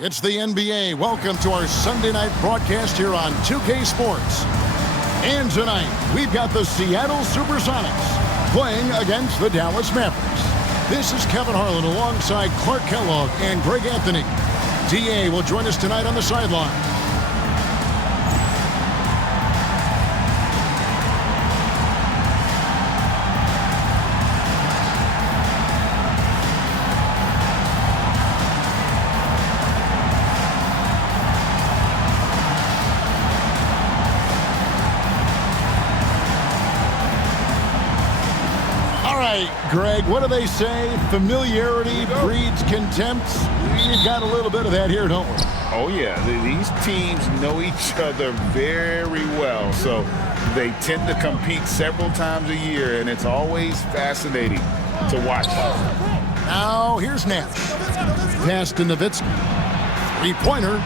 It's the NBA. Welcome to our Sunday night broadcast here on 2K Sports. And tonight, we've got the Seattle Supersonics playing against the Dallas Mavericks. This is Kevin Harlan alongside Clark Kellogg and Greg Anthony. DA will join us tonight on the sideline. Greg, what do they say? Familiarity breeds contempt. We've got a little bit of that here, don't we? Oh, yeah. These teams know each other very well, so they tend to compete several times a year, and it's always fascinating to watch. Now, here's Nash. Pass to Nowitzki. Three-pointer.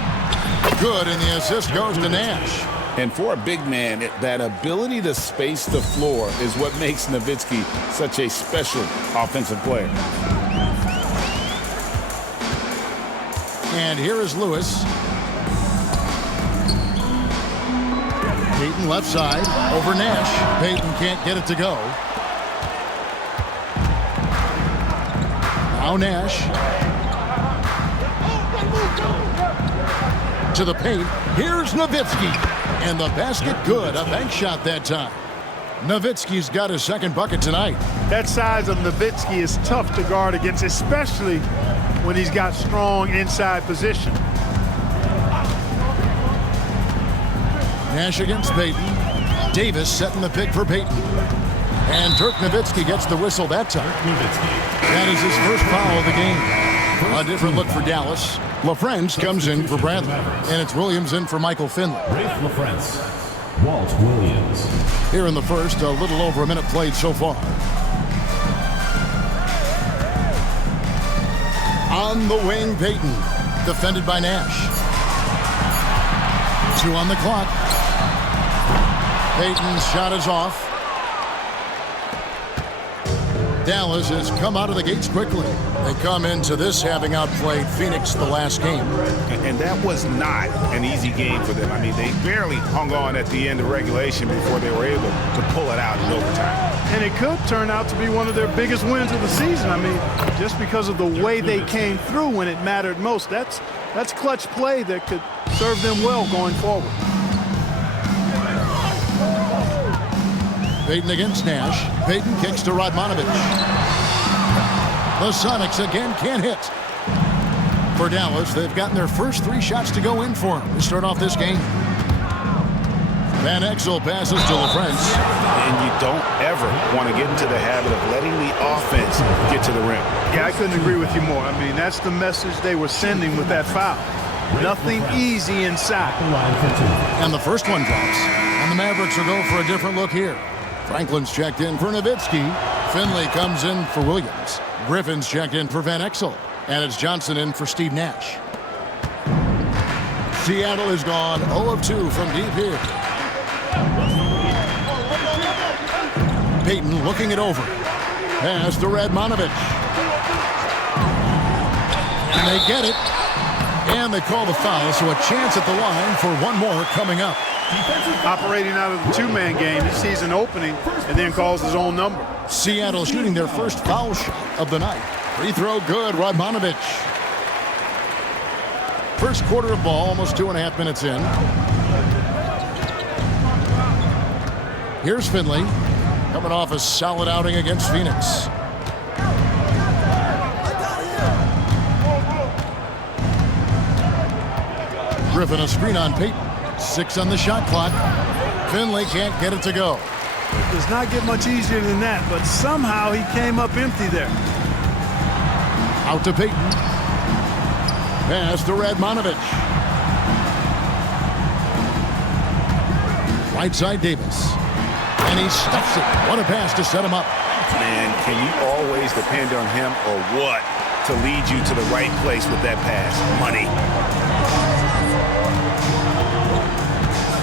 Good, and the assist goes to Nash. And for a big man, that ability to space the floor is what makes Nowitzki such a special offensive player. And here is Lewis. Payton left side over Nash. Payton can't get it to go. Now Nash. To the paint. Here's Nowitzki. And the basket good. A bank shot that time. Nowitzki's got his second bucket tonight. That size of Nowitzki is tough to guard against, especially when he's got strong inside position. Nash against Payton. Davis setting the pick for Payton. And Dirk Nowitzki gets the whistle that time. That is his first foul of the game. A different look for Dallas. LaFrance comes in for Bradley. And it's Williams in for Michael Finley. Rafe LaFrance, Walt Williams. Here in the first, a little over a minute played so far. On the wing, Payton. Defended by Nash. 2 on the clock. Payton's shot is off. Dallas has come out of the gates quickly. They come into this having outplayed Phoenix the last game. And that was not an easy game for them. I mean, they barely hung on at the end of regulation before they were able to pull it out in overtime. And it could turn out to be one of their biggest wins of the season. I mean, just because of the way they came through when it mattered most. That's clutch play that could serve them well going forward. Payton against Nash. Payton kicks to Radmanovic. The Sonics again can't hit. For Dallas, they've gotten their first 3 shots to go in for them to start off this game. Van Exel passes to LaFrance. And you don't ever want to get into the habit of letting the offense get to the rim. Yeah, I couldn't agree with you more. I mean, that's the message they were sending with that foul. Nothing easy inside. And the first one drops. And the Mavericks will go for a different look here. Franklin's checked in for Nowitzki. Finley comes in for Williams. Griffin's checked in for Van Exel. And it's Johnson in for Steve Nash. Seattle is gone 0 of 2 from deep here. Payton looking it over. Pass to Radmanovic. And they get it. And they call the foul, so a chance at the line for one more coming up. Operating out of the 2-man game, he sees an opening and then calls his own number. Seattle shooting their first foul shot of the night. Free throw good, Radmanovic. First quarter of ball, almost 2.5 minutes in. Here's Finley, coming off a solid outing against Phoenix. Griffin a screen on Payton. 6 on the shot clock. Finley can't get it to go. It does not get much easier than that, but somehow he came up empty there. Out to Payton. Pass to Radmanovic. Right side Davis. And he stuffs it. What a pass to set him up. Man, can you always depend on him or what to lead you to the right place with that pass? Money.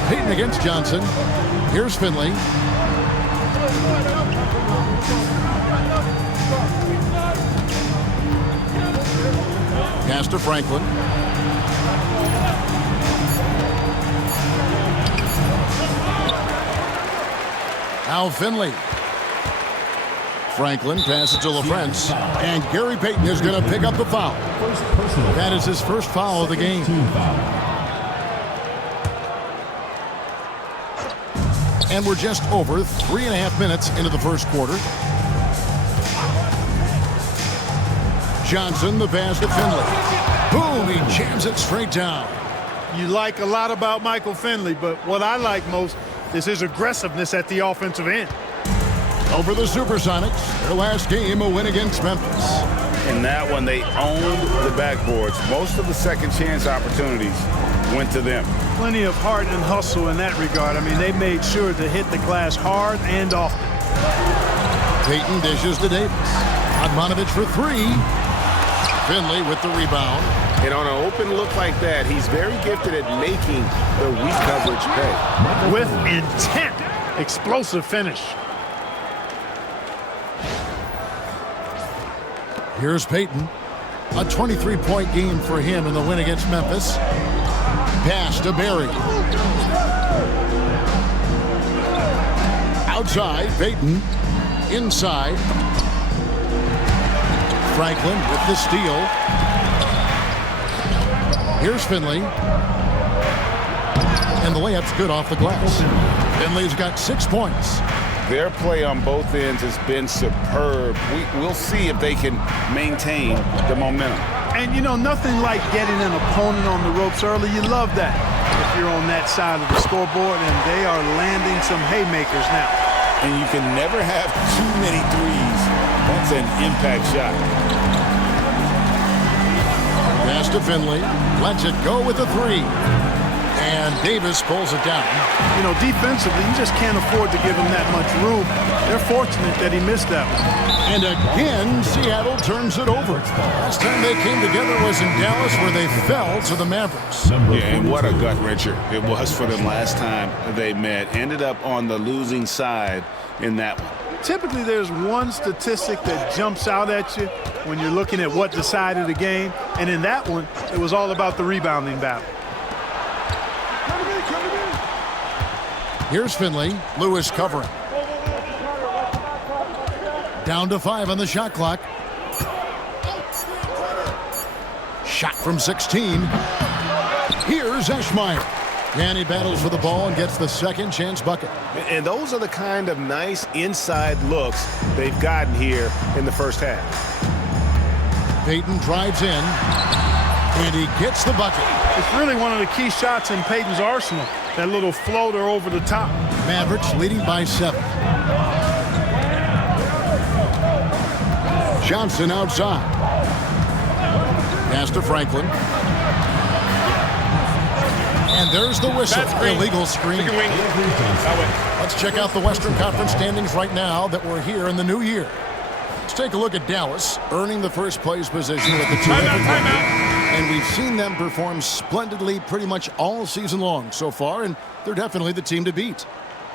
Payton against Johnson. Here's Finley. Pass to Franklin. Now Finley. Franklin passes to LaFrance, and Gary Payton is going to pick up the foul. That is his first foul of the game. And we're just over 3.5 minutes into the first quarter. Johnson, the pass to Finley. Boom, he jams it straight down. You like a lot about Michael Finley, but what I like most is his aggressiveness at the offensive end. Over the Supersonics, their last game, a win against Memphis. In that one, they owned the backboards. Most of the second chance opportunities went to them. Plenty of heart and hustle in that regard. I mean, they made sure to hit the glass hard and often. Payton dishes to Davis. Admonovich for three. Finley with the rebound. And on an open look like that, he's very gifted at making the weak coverage pay. With intent. Explosive finish. Here's Payton. A 23-point game for him in the win against Memphis. Pass to Barry. Outside, Payton. Inside. Franklin with the steal. Here's Finley. And the layup's good off the glass. Finley's got 6 points. Their play on both ends has been superb. We'll see if they can maintain the momentum. And, you know, nothing like getting an opponent on the ropes early. You love that if you're on that side of the scoreboard, and they are landing some haymakers now. And you can never have too many threes. That's an impact shot. Pass to Finley. Lets it go with a three. And Davis pulls it down. You know, defensively, you just can't afford to give him that much room. They're fortunate that he missed that one. And again, Seattle turns it over. Last time they came together was in Dallas, where they fell to the Mavericks. Yeah, and what a gut-wrencher it was for them last time they met. Ended up on the losing side in that one. Typically, there's one statistic that jumps out at you when you're looking at what decided the game. And in that one, it was all about the rebounding battle. Here's Finley. Lewis covering. Down to 5 on the shot clock. Shot from 16. Here's Eschmeyer. And he battles for the ball and gets the second chance bucket. And those are the kind of nice inside looks they've gotten here in the first half. Payton drives in. And he gets the bucket. It's really one of the key shots in Payton's arsenal. That little floater over the top. Mavericks leading by 7. Johnson outside. Pass to Franklin. And there's the whistle. Illegal screen. Let's check out the Western Conference standings right now that we're here in the new year. Let's take a look at Dallas, earning the first place position with the terrific record. And we've seen them perform splendidly pretty much all season long so far, and they're definitely the team to beat.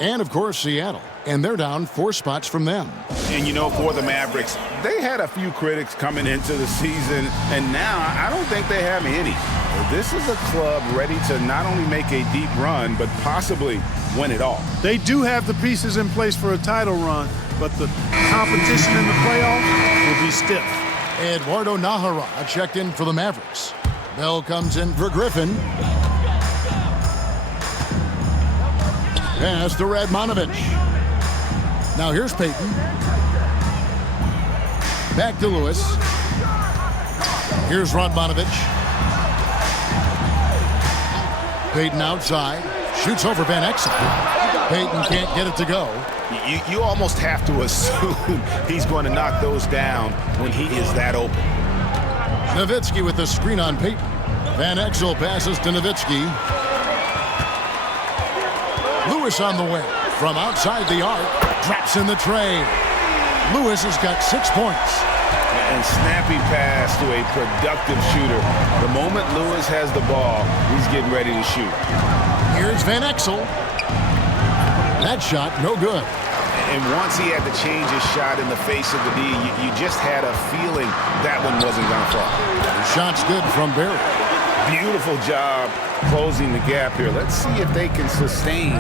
And, of course, Seattle. And they're down 4 spots from them. And, you know, for the Mavericks, they had a few critics coming into the season, and now I don't think they have any. This is a club ready to not only make a deep run, but possibly win it all. They do have the pieces in place for a title run, but the competition in the playoffs will be stiff. Eduardo Nahara checked in for the Mavericks. Bell comes in for Griffin. Pass to Radmanovich. Now here's Payton. Back to Lewis. Here's Radmanovich. Payton outside. Shoots over Van Exel. Payton can't get it to go. You almost have to assume he's going to knock those down when he is that open. Nowitzki with the screen on Payton. Van Exel passes to Nowitzki. Lewis on the way. From outside the arc. Drops in the tray. Lewis has got 6 points. And snappy pass to a productive shooter. The moment Lewis has the ball, he's getting ready to shoot. Here's Van Exel. That shot, no good. And once he had to change his shot in the face of the D, you just had a feeling that one wasn't going to fall. The shot's good from Barry. Beautiful job closing the gap here. Let's see if they can sustain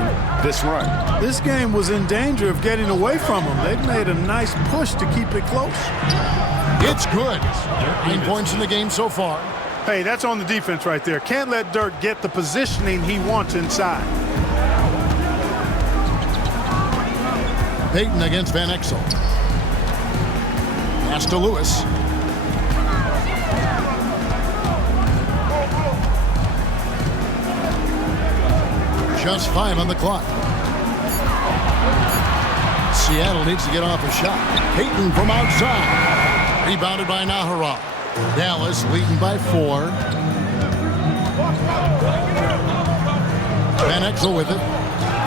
this run. This game was in danger of getting away from them. They've made a nice push to keep it close. It's good. 9 points in the game so far. Hey, that's on the defense right there. Can't let Dirk get the positioning he wants inside. Payton against Van Exel. Pass to Lewis. Just 5 on the clock. Seattle needs to get off a shot. Payton from outside. Rebounded by Nahara. Dallas leading by 4. Van Exel with it.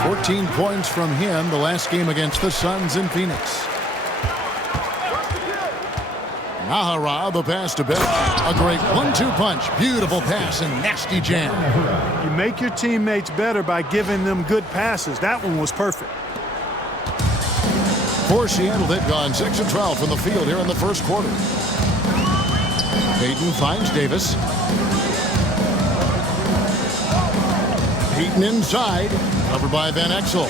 14 points from him the last game against the Suns in Phoenix. Nahara, the pass to Bell. A great 1-2 punch. Beautiful pass and nasty jam. You make your teammates better by giving them good passes. That one was perfect. For Seattle, they've gone 6 of 12 from the field here in the first quarter. Payton finds Davis. Payton inside. Covered by Van Exel.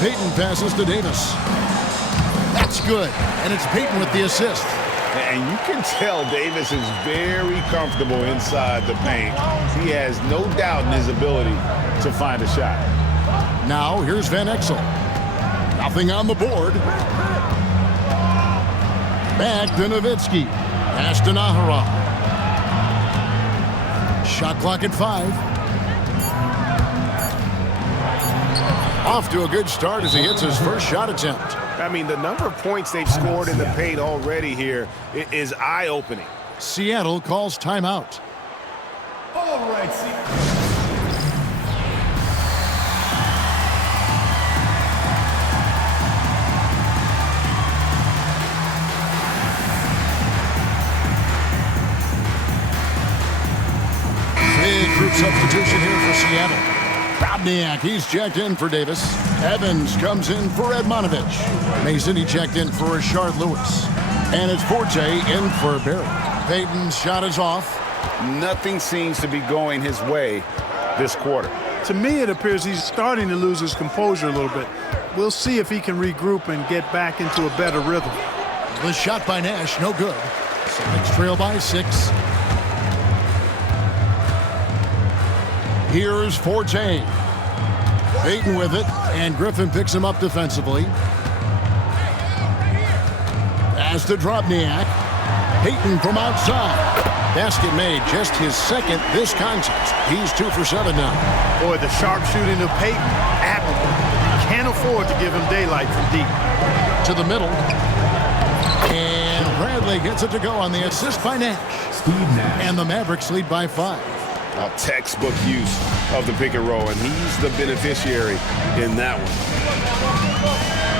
Payton passes to Davis. That's good. And it's Payton with the assist. And you can tell Davis is very comfortable inside the paint. He has no doubt in his ability to find a shot. Now here's Van Exel. Nothing on the board. Back to Nowitzki. Pass to Nahara. Shot clock at 5. Off to a good start as he hits his first shot attempt. I mean, the number of points they've scored in the paint already here is eye-opening. Seattle calls timeout. All right, Big group substitution here for Seattle. Robniak, he's checked in for Davis. Evans comes in for Edmonovich. Mason, he checked in for Rashard Lewis. And it's Forte in for Barry. Payton's shot is off. Nothing seems to be going his way this quarter. To me, it appears he's starting to lose his composure a little bit. We'll see if he can regroup and get back into a better rhythm. The shot by Nash, no good. Celtics trail by 6. Here's Forte. Payton with it, and Griffin picks him up defensively. Pass to Drobniak. Payton from outside. Basket made, just his second this contest. He's 2 for 7 now. Boy, the sharpshooting of Payton, admirable. Can't afford to give him daylight from deep. To the middle. And Bradley gets it to go on the assist by Nash. Steve Nash. And the Mavericks lead by 5. A textbook use of the pick and roll, and he's the beneficiary in that one.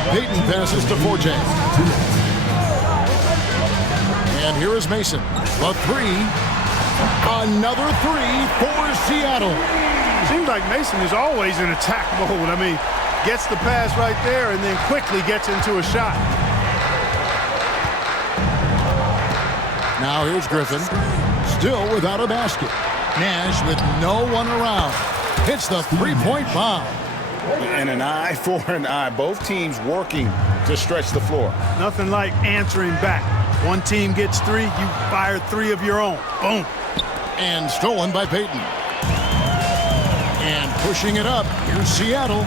Payton passes to Forte. And here is Mason. A 3. Another 3 for Seattle. Seems like Mason is always in attack mode. I mean, gets the pass right there and then quickly gets into a shot. Now here's Griffin. Still without a basket. Nash with no one around. Hits the three-point bomb. And an eye for an eye. Both teams working to stretch the floor. Nothing like answering back. One team gets 3, you fire 3 of your own. Boom. And stolen by Payton. And pushing it up, here's Seattle.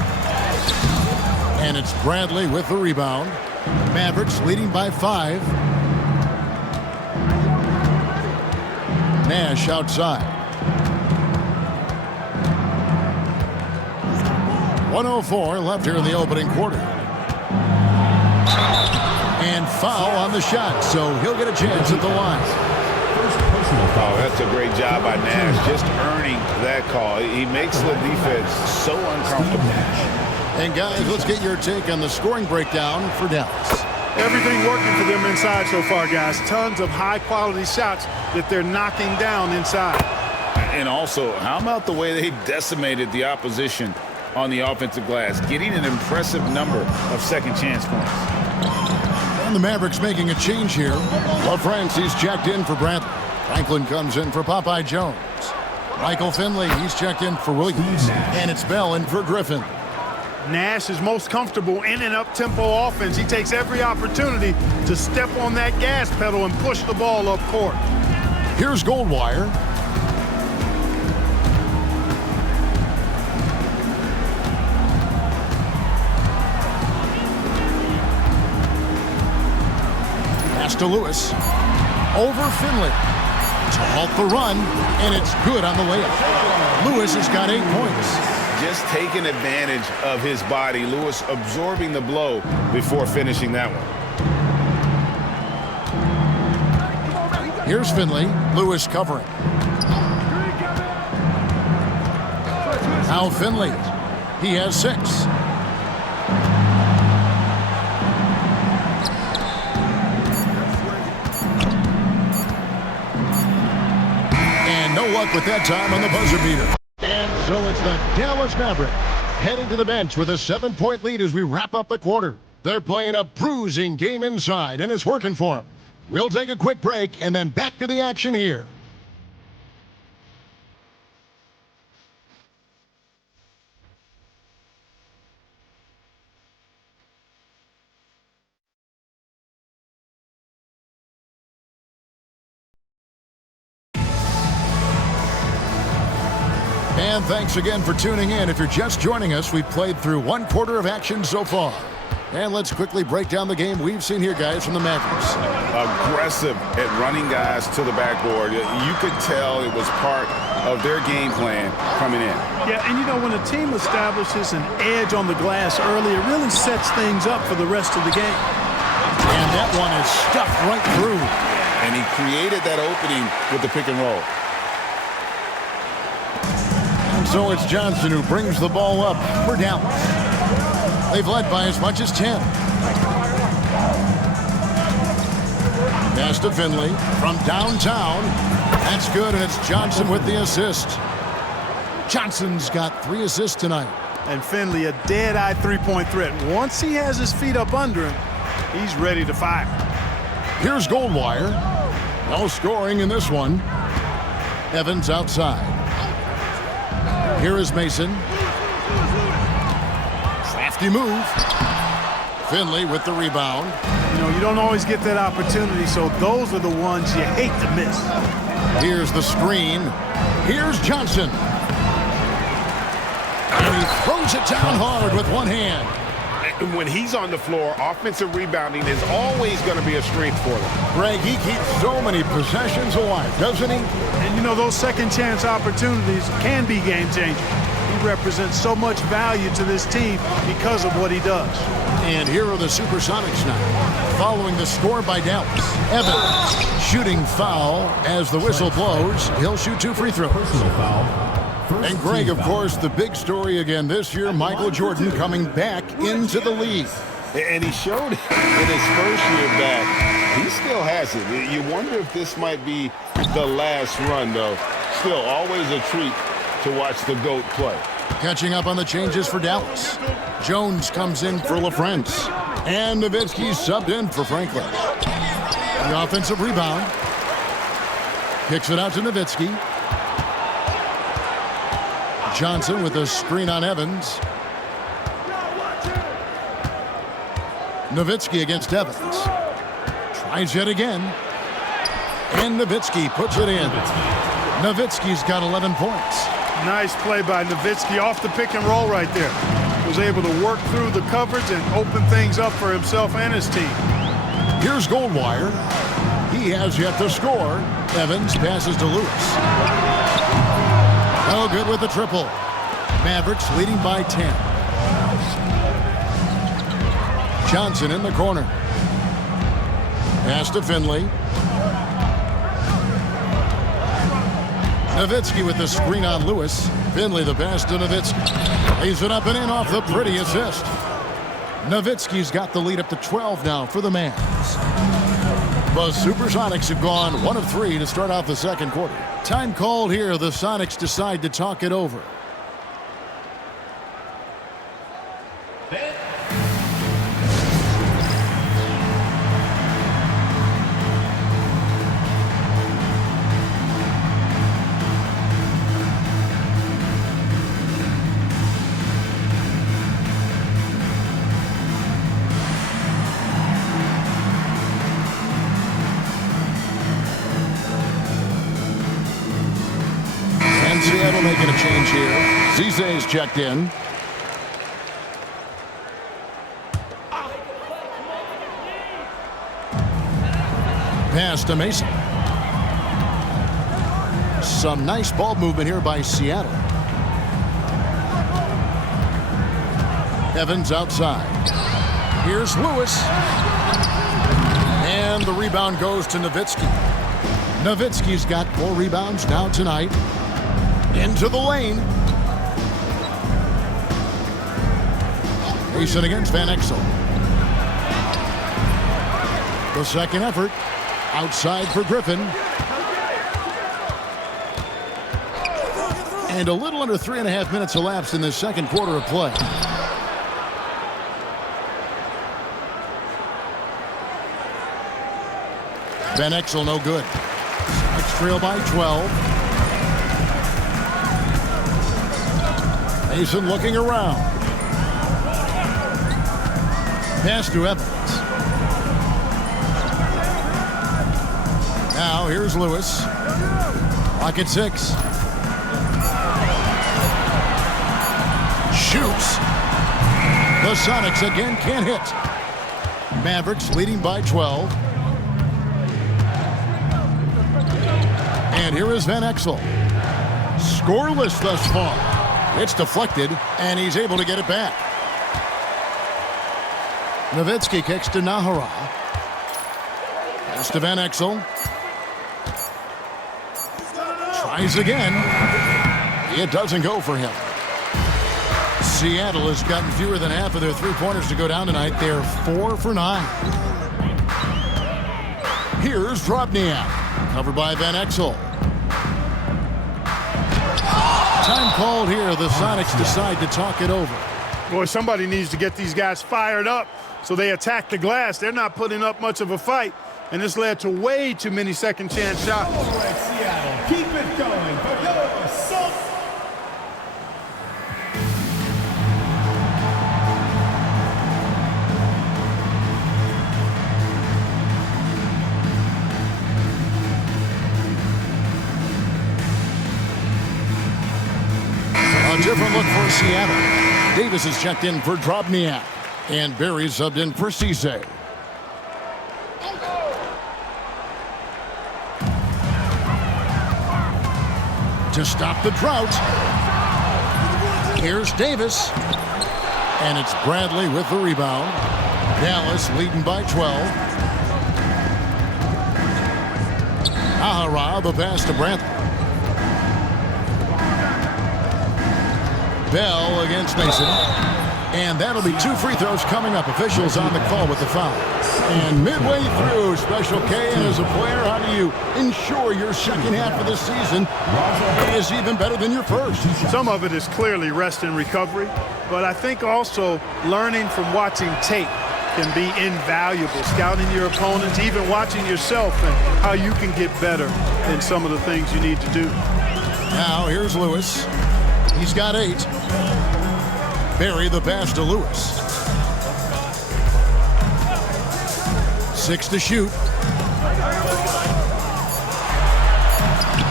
And it's Bradley with the rebound. Mavericks leading by 5. Nash outside. 1:04 left here in the opening quarter. And foul on the shot, so he'll get a chance at the line. Oh, that's a great job by Nash, just earning that call. He makes the defense so uncomfortable. And guys, let's get your take on the scoring breakdown for Dallas. Everything working for them inside so far, guys. Tons of high-quality shots that they're knocking down inside. And also, how about the way they decimated the opposition on the offensive glass, getting an impressive number of second chance points. And the Mavericks making a change here. LaFrance, he's checked in for Bradley. Franklin comes in for Popeye Jones. Michael Finley, he's checked in for Williams. And it's Bell in for Griffin. Nash is most comfortable in an up-tempo offense. He takes every opportunity to step on that gas pedal and push the ball up court. Here's Goldwire. Pass to Lewis. Over Finley. To halt the run, and it's good on the layup. Lewis has got 8 points. Just taking advantage of his body. Lewis absorbing the blow before finishing that one. Here's Finley. Lewis covering. Now Finley. He has 6. And no luck with that time on the buzzer beater. And so it's the Dallas Mavericks heading to the bench with a 7-point lead as we wrap up the quarter. They're playing a bruising game inside, and it's working for them. We'll take a quick break and then back to the action here. And thanks again for tuning in. If you're just joining us, we've played through 1 quarter of action so far. And let's quickly break down the game we've seen here, guys, from the Mavericks. Aggressive at running guys to the backboard. You could tell it was part of their game plan coming in. Yeah, and you know, when a team establishes an edge on the glass early, it really sets things up for the rest of the game. And that one is stuffed right through. And he created that opening with the pick and roll. And so it's Johnson who brings the ball up for Dallas. They've led by as much as 10. Pass to Finley from downtown. That's good, and it's Johnson with the assist. Johnson's got 3 assists tonight. And Finley, a dead-eye three-point threat. Once he has his feet up under him, he's ready to fire. Here's Goldwire. No scoring in this one. Evans outside. Here is Mason. Crafty move. Finley with the rebound. You know, you don't always get that opportunity, so those are the ones you hate to miss. Here's the screen. Here's Johnson. And he throws it down hard with one hand. When he's on the floor, offensive rebounding is always going to be a strength for them. Greg, he keeps so many possessions alive, doesn't he? And you know, those second chance opportunities can be game changers. He represents so much value to this team because of what he does. And here are the Supersonics now. Following the score by Dallas. Evans shooting foul as the whistle blows. He'll shoot 2 free throws. Personal foul. And Greg, of course, the big story again this year, Michael Jordan coming back into the league. And he showed it in his first year back. He still has it. You wonder if this might be the last run, though. Still, always a treat to watch the GOAT play. Catching up on the changes for Dallas. Jones comes in for LaFrance. And Nowitzki subbed in for Franklin. The offensive rebound. Kicks it out to Nowitzki. Johnson with a screen on Evans. Nowitzki against Evans. Tries yet again. And Nowitzki puts it in. Nowitzki's got 11 points. Nice play by Nowitzki off the pick and roll right there. Was able to work through the coverage and open things up for himself and his team. Here's Goldwire. He has yet to score. Evans passes to Lewis. No good with the triple. Mavericks leading by 10. Johnson in the corner. Pass to Finley. Nowitzki with the screen on Lewis. Finley the pass to Nowitzki. Lays it up and in off the pretty assist. Nowitzki's got the lead up to 12 now for the Mavs. The Supersonics have gone 1 of 3 to start out the second quarter. Time called here. The Sonics decide to talk it over. making a change here. Cee's checked in. Pass to Mason. Some nice ball movement here by Seattle. Evans outside. Here's Lewis. And the rebound goes to Nowitzki. Nowitzki's got 4 rebounds now tonight. Into the lane. Mason against Van Exel. The second effort. Outside for Griffin. And a little under 3.5 minutes elapsed in the second quarter of play. Van Exel no good. Next trail by 12. Mason looking around. Pass to Evans. Now here's Lewis. Clock at 6. Shoots. The Sonics again can't hit. Mavericks leading by 12. And here is Van Exel. Scoreless thus far. It's deflected, and he's able to get it back. Nowitzki kicks to Nahara. Pass to Van Exel. Tries again. It doesn't go for him. Seattle has gotten fewer than half of their three-pointers to go down tonight. They're 4 for 9. Here's Drobniak. Covered by Van Exel. Time called here. The Sonics decide to talk it over. Boy, somebody needs to get these guys fired up so they attack the glass. They're not putting up much of a fight, and this led to way too many second-chance shots. All right, Seattle, keep it going for your assault. A different look for Seattle. Davis is checked in for Drobniak. And Barry subbed in for Cease. To stop the drought. Here's Davis. And it's Bradley with the rebound. Dallas leading by 12. Nahara, the pass to Bradley. Bell against Mason. And that'll be 2 free throws coming up. Officials on the call with the foul. And midway through, Special K, and as a player, how do you ensure your second half of the season is even better than your first? Some of it is clearly rest and recovery, but I think also learning from watching tape can be invaluable. Scouting your opponents, even watching yourself and how you can get better in some of the things you need to do. Now here's Lewis. He's got 8. Barry the pass to Lewis. 6 to shoot.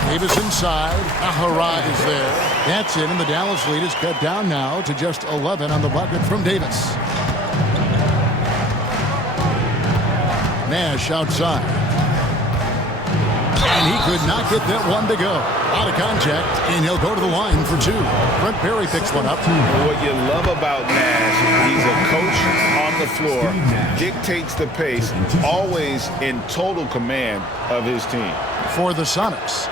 Davis inside. Nahara is there. That's it, and the Dallas lead is cut down now to just 11 on the bucket from Davis. Nash outside. And he could not get that one to go. Out of contact, and he'll go to the line for 2. Brent Perry picks one up. What you love about Nash, he's a coach on the floor, dictates the pace, always in total command of his team. For the Sonics,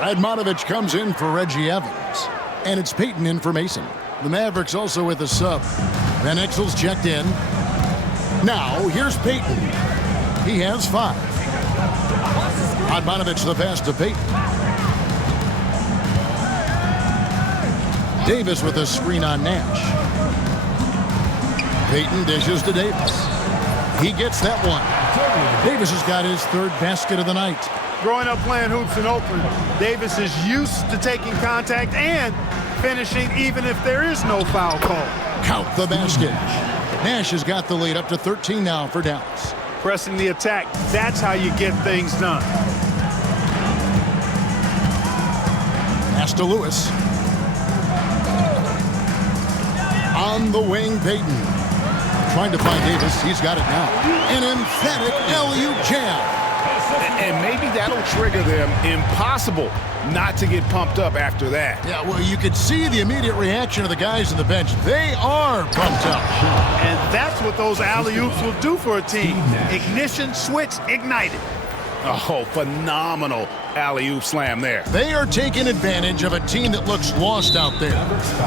Radmanovich comes in for Reggie Evans, and it's Payton in for Mason. The Mavericks also with a sub. Van Exel's checked in. Now, here's Payton. He has 5. Radmanovich the pass to Payton. Davis with a screen on Nash. Payton dishes to Davis. He gets that one. Davis has got his 3rd basket of the night. Growing up playing hoops in Oakland, Davis is used to taking contact and finishing even if there is no foul call. Count the basket. Nash has got the lead up to 13 now for Dallas. Pressing the attack, that's how you get things done. Pass to Lewis. On the wing, Payton. Trying to find Davis. He's got it now. An emphatic alley-oop jam. And maybe that'll trigger them. Impossible not to get pumped up after that. Yeah, well, you could see the immediate reaction of the guys on the bench. They are pumped up. And that's what those alley-oops will do for a team. Ignition switch ignited. Oh, phenomenal alley-oop slam there. They are taking advantage of a team that looks lost out there.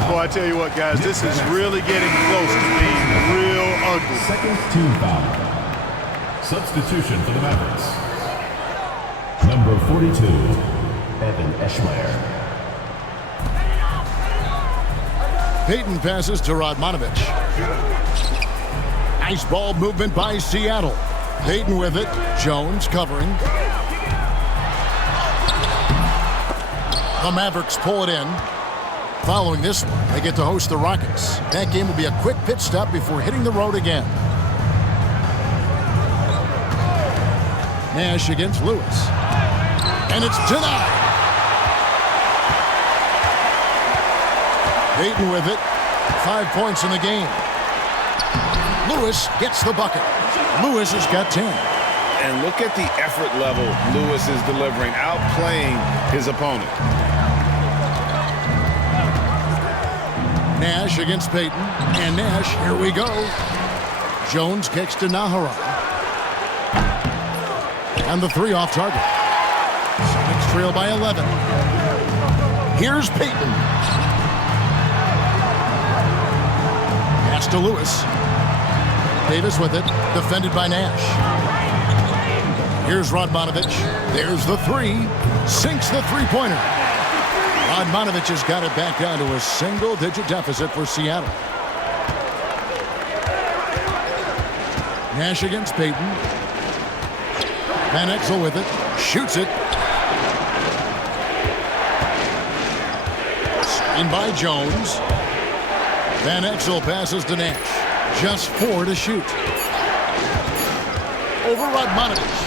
Boy, I tell you what, guys, this is really getting close to being real ugly. Second team foul. Substitution for the Mavericks. Number 42, Evan Eschmeyer. Payton passes to Radmanovich. Nice ball movement by Seattle. Payton with it. Jones covering. The Mavericks pull it in. Following this one, they get to host the Rockets. That game will be a quick pit stop before hitting the road again. Nash against Lewis. And it's denied. Payton with it. 5 points in the game. Lewis gets the bucket. Lewis has got 10. And look at the effort level Lewis is delivering, outplaying his opponent. Nash against Payton. And Nash, here we go. Jones kicks to Nahara. And the three off target. Celtics trail by 11. Here's Payton. Pass to Lewis. Davis with it, defended by Nash. Here's Radmanovich. There's the three. Sinks the three-pointer. Radmanovich has got it back down to a single-digit deficit for Seattle. Nash against Payton. Van Exel with it. Shoots it. Screen by Jones. Van Exel passes to Nash. Just 4 to shoot. Over Radmanovich.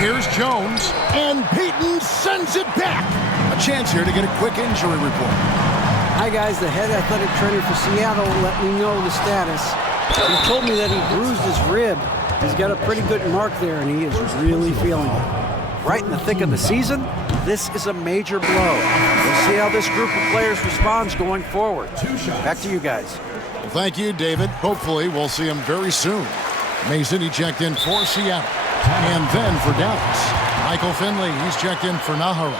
Here's Jones. And Payton sends it back. A chance here to get a quick injury report. Hi, guys. The head athletic trainer for Seattle let me know the status. He told me that he bruised his rib. He's got a pretty good mark there, and he is really feeling it. Right in the thick of the season, this is a major blow. We'll see how this group of players responds going forward. Back to you guys. Well, thank you, David. Hopefully, we'll see him very soon. Mason, he checked in for Seattle. And then for Dallas. Michael Finley, he's checked in for Nahara.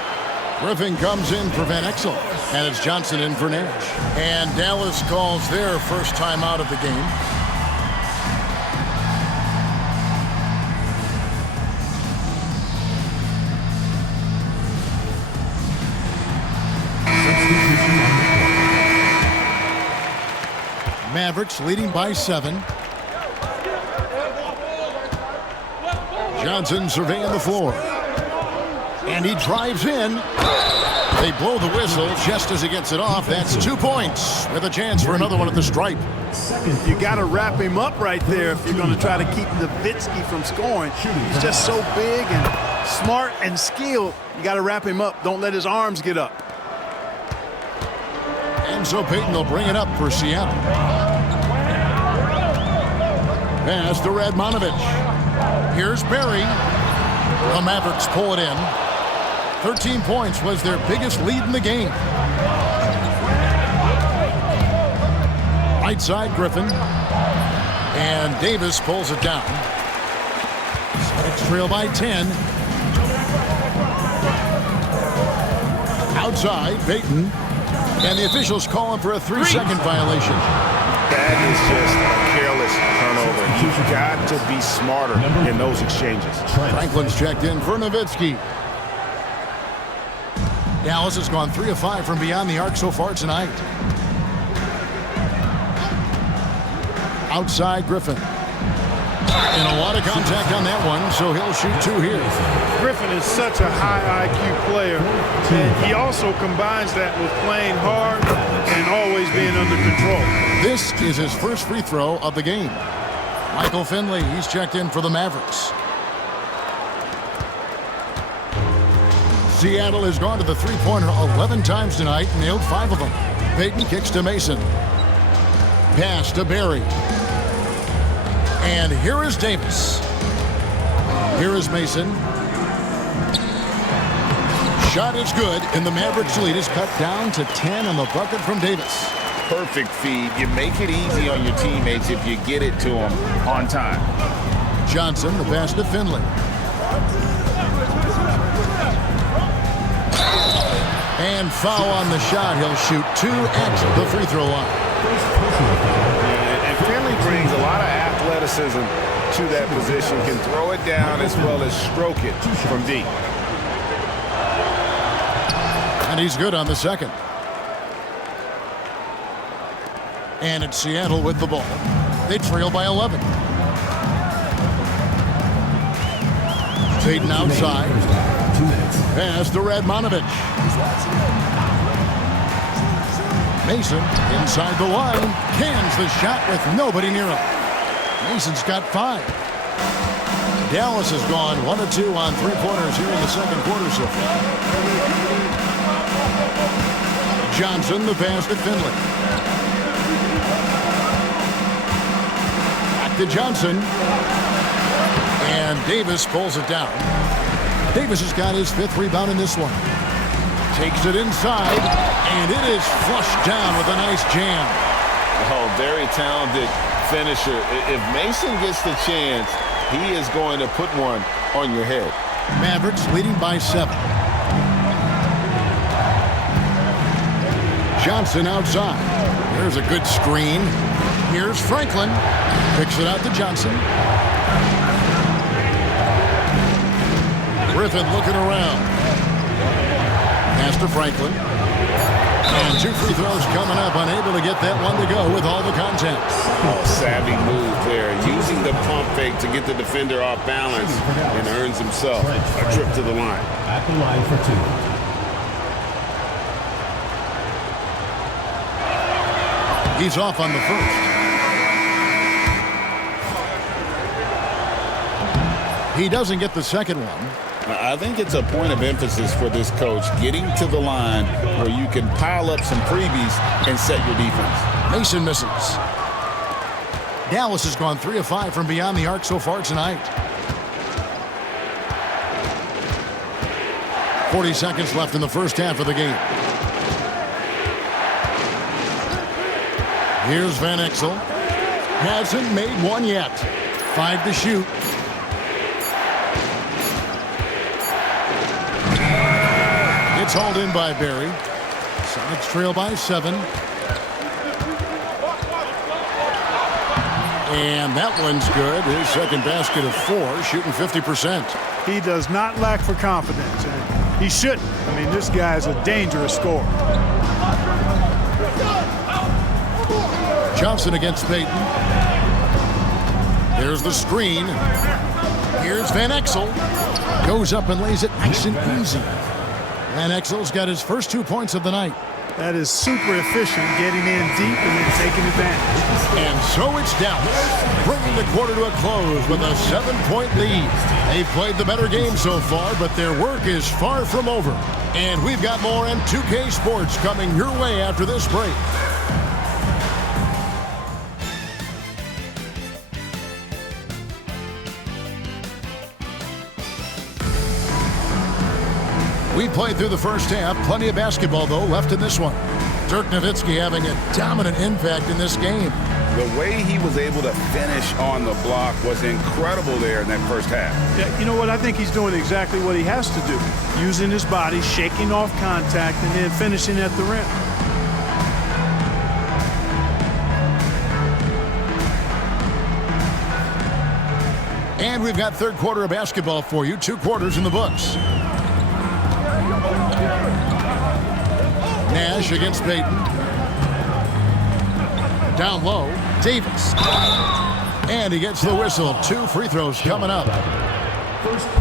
Griffin comes in for Van Exel. And it's Johnson in for Nash. And Dallas calls their first time out of the game. Mavericks leading by 7. Johnson surveying the floor. And he drives in. They blow the whistle just as he gets it off. That's 2 points with a chance for another one at the stripe. You got to wrap him up right there if you're going to try to keep Nowitzki from scoring. He's just so big and smart and skilled. You got to wrap him up. Don't let his arms get up. And so Payton will bring it up for Seattle. Pass to Radmanovich. Here's Berry. The Mavericks pull it in. 13 points was their biggest lead in the game. Right side, Griffin. And Davis pulls it down. Celtics trail by 10. Outside, Payton. And the officials call him for a 3-second violation. That is just a careless turnover. You've got to be smarter in those exchanges. Franklin's checked in for Nowitzki. Dallas has gone 3 of 5 from beyond the arc so far tonight. Outside, Griffin. And a lot of contact on that one, so he'll shoot 2 here. Griffin is such a high IQ player, and he also combines that with playing hard and always being under control. This is his first free throw of the game. Michael Finley, he's checked in for the Mavericks. Seattle has gone to the three-pointer 11 times tonight and nailed 5 of them. Payton kicks to Mason. pass to Barry. And here is Davis. Here is Mason. Shot is good, and the Mavericks lead is cut down to 10 on the bucket from Davis. Perfect feed. You make it easy on your teammates if you get it to them on time. Johnson, the pass to Finley. And foul on the shot. He'll shoot 2 at the free throw line. And Finley brings a lot of athleticism to that position. Can throw it down as well as stroke it from deep. And he's good on the second. And it's Seattle with the ball. They trail by 11. Payton outside. Pass to Radmanovich. Mason inside the line. Cans the shot with nobody near him. Mason's got 5. Dallas has gone 1 of 2 on 3-pointers here in the second quarter so far. Johnson, the pass to Finley. Back to Johnson. And Davis pulls it down. Davis has got his 5th rebound in this one. Takes it inside, and it is flushed down with a nice jam. Oh, very talented finisher. If Mason gets the chance, he is going to put one on your head. Mavericks leading by 7. Johnson outside. There's a good screen. Here's Franklin. Picks it out to Johnson. Griffin looking around. Pass to Franklin. And 2 free throws coming up. Unable to get that one to go with all the contact. Oh, savvy move there. Using the pump fake to get the defender off balance and earns himself a trip to the line. At the line for 2. He's off on the first. He doesn't get the second one. I think it's a point of emphasis for this coach, getting to the line where you can pile up some freebies and set your defense. Mason misses. Dallas has gone 3 of 5 from beyond the arc so far tonight. 40 seconds left in the first half of the game. Here's Van Exel. Hasn't made one yet. 5 to shoot. It's hauled in by Barry. Sonics trail by 7. And that one's good. His second basket of 4, shooting 50%. He does not lack for confidence, and he shouldn't. I mean, this guy's a dangerous scorer. Johnson against Payton. There's the screen. Here's Van Exel. Goes up and lays it nice and easy. Van Exel's got his first 2 points of the night. That is super efficient, getting in deep and then taking advantage. And so it's Dallas, bringing the quarter to a close with a 7-point lead. They've played the better game so far, but their work is far from over. And we've got more on 2K Sports coming your way after this break. We played through the first half. Plenty of basketball, though, left in this one. Dirk Nowitzki having a dominant impact in this game. The way he was able to finish on the block was incredible there in that first half. Yeah, you know what? I think he's doing exactly what he has to do. Using his body, shaking off contact, and then finishing at the rim. And we've got third quarter of basketball for you. 2 quarters in the books. Nash against Payton. Down low, Davis. And he gets the whistle. 2 free throws coming up.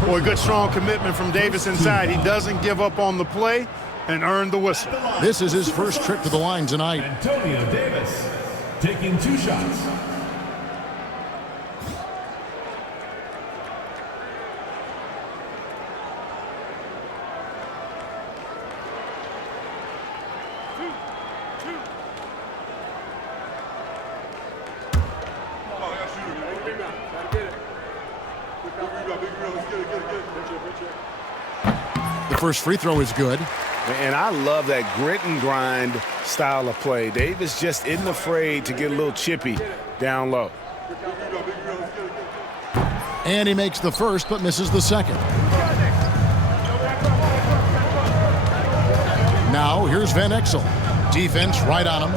Boy, good strong commitment from Davis inside. He doesn't give up on the play and earn the whistle. This is his first trip to the line tonight. Antonio Davis taking 2 shots. first free throw is good. And I love that grit and grind style of play. Davis just isn't afraid to get a little chippy down low. And he makes the first but misses the second. Now here's Van Exel. Defense right on him.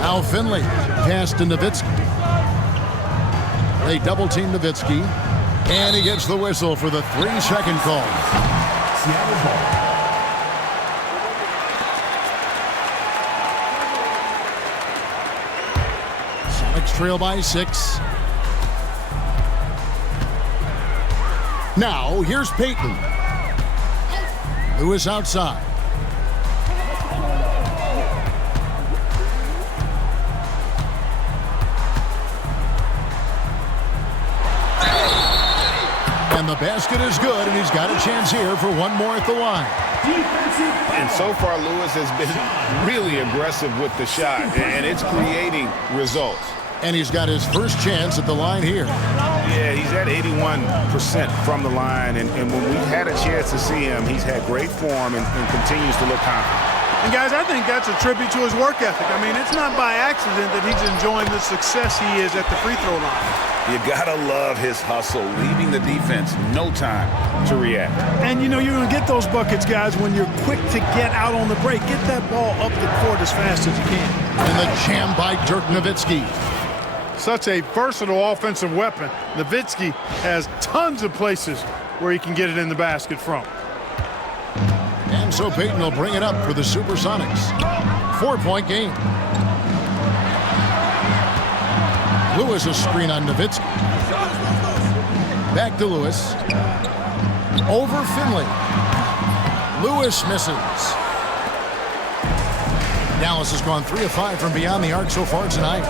Now Finley. Pass to Nowitzki. They double team Nowitzki. And he gets the whistle for the 3-second call. Seattle ball. Sonics trail by 6. Now here's Payton. Lewis outside. And the basket is good, and he's got a chance here for one more at the line. And so far, Lewis has been really aggressive with the shot, and it's creating results. And he's got his first chance at the line here. Yeah, he's at 81% from the line, and when we've had a chance to see him, he's had great form and continues to look confident. And guys, I think that's a tribute to his work ethic. I mean, it's not by accident that he's enjoying the success he is at the free throw line. You gotta love his hustle, leaving the defense no time to react. And you know, you're gonna get those buckets, guys, when you're quick to get out on the break. Get that ball up the court as fast as you can. And the jam by Dirk Nowitzki. Such a versatile offensive weapon. Nowitzki has tons of places where he can get it in the basket from. And so Payton will bring it up for the Supersonics. 4-point game. Lewis a screen on Nowitzki. Back to Lewis. Over Finley. Lewis misses. Dallas has gone 3 of 5 from beyond the arc so far tonight.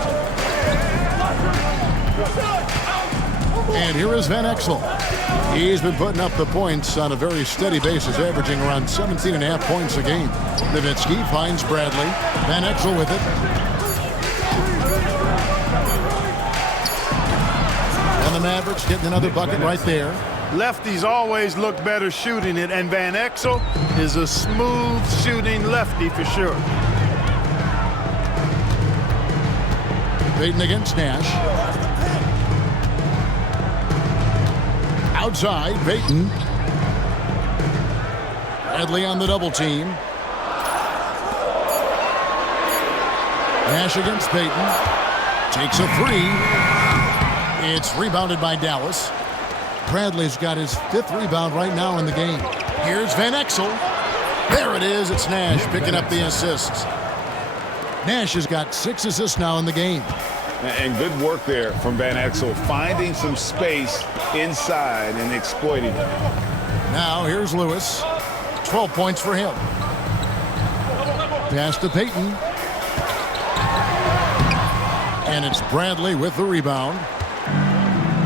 And here is Van Exel. He's been putting up the points on a very steady basis, averaging around 17.5 points a game. Nowitzki finds Bradley. Van Exel with it. And the Mavericks getting another bucket right there. Lefties always look better shooting it, and Van Exel is a smooth shooting lefty for sure. Payton against Nash. Outside, Payton. Bradley on the double team. Nash against Payton. Takes a 3. It's rebounded by Dallas. Bradley's got his 5th rebound right now in the game. Here's Van Exel. There it is. It's Nash picking up the assists. Nash has got 6 assists now in the game. And good work there from Van Exel, finding some space inside and exploiting it. Now here's Lewis. 12 points for him. Pass to Payton. And it's Bradley with the rebound.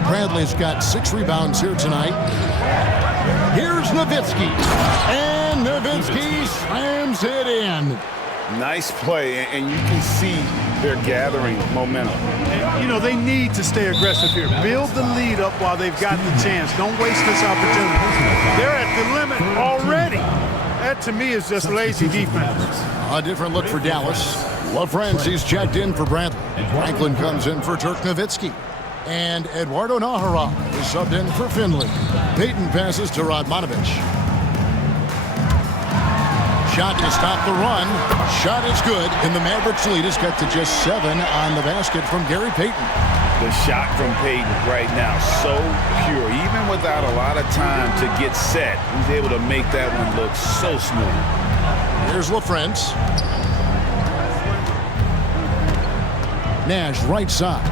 Bradley's got 6 rebounds here tonight. Here's Nowitzki. And Nowitzki slams it in. Nice play, and you can see they're gathering momentum. And, you know, they need to stay aggressive here. Build the lead up while they've got the chance. Don't waste this opportunity. They're at the limit already. That, to me, is just lazy defense. A different look for Dallas. LaFrancie's checked in for Bradley. Franklin comes in for Dirk Nowitzki. And Eduardo Nahara is subbed in for Finley. Payton passes to Radmanovich. Shot to stop the run. Shot is good, and the Mavericks lead is cut to just 7 on the basket from Gary Payton. The shot from Payton right now, so pure. Even without a lot of time to get set, he's able to make that one look so smooth. Here's LaFrance. Nash right side.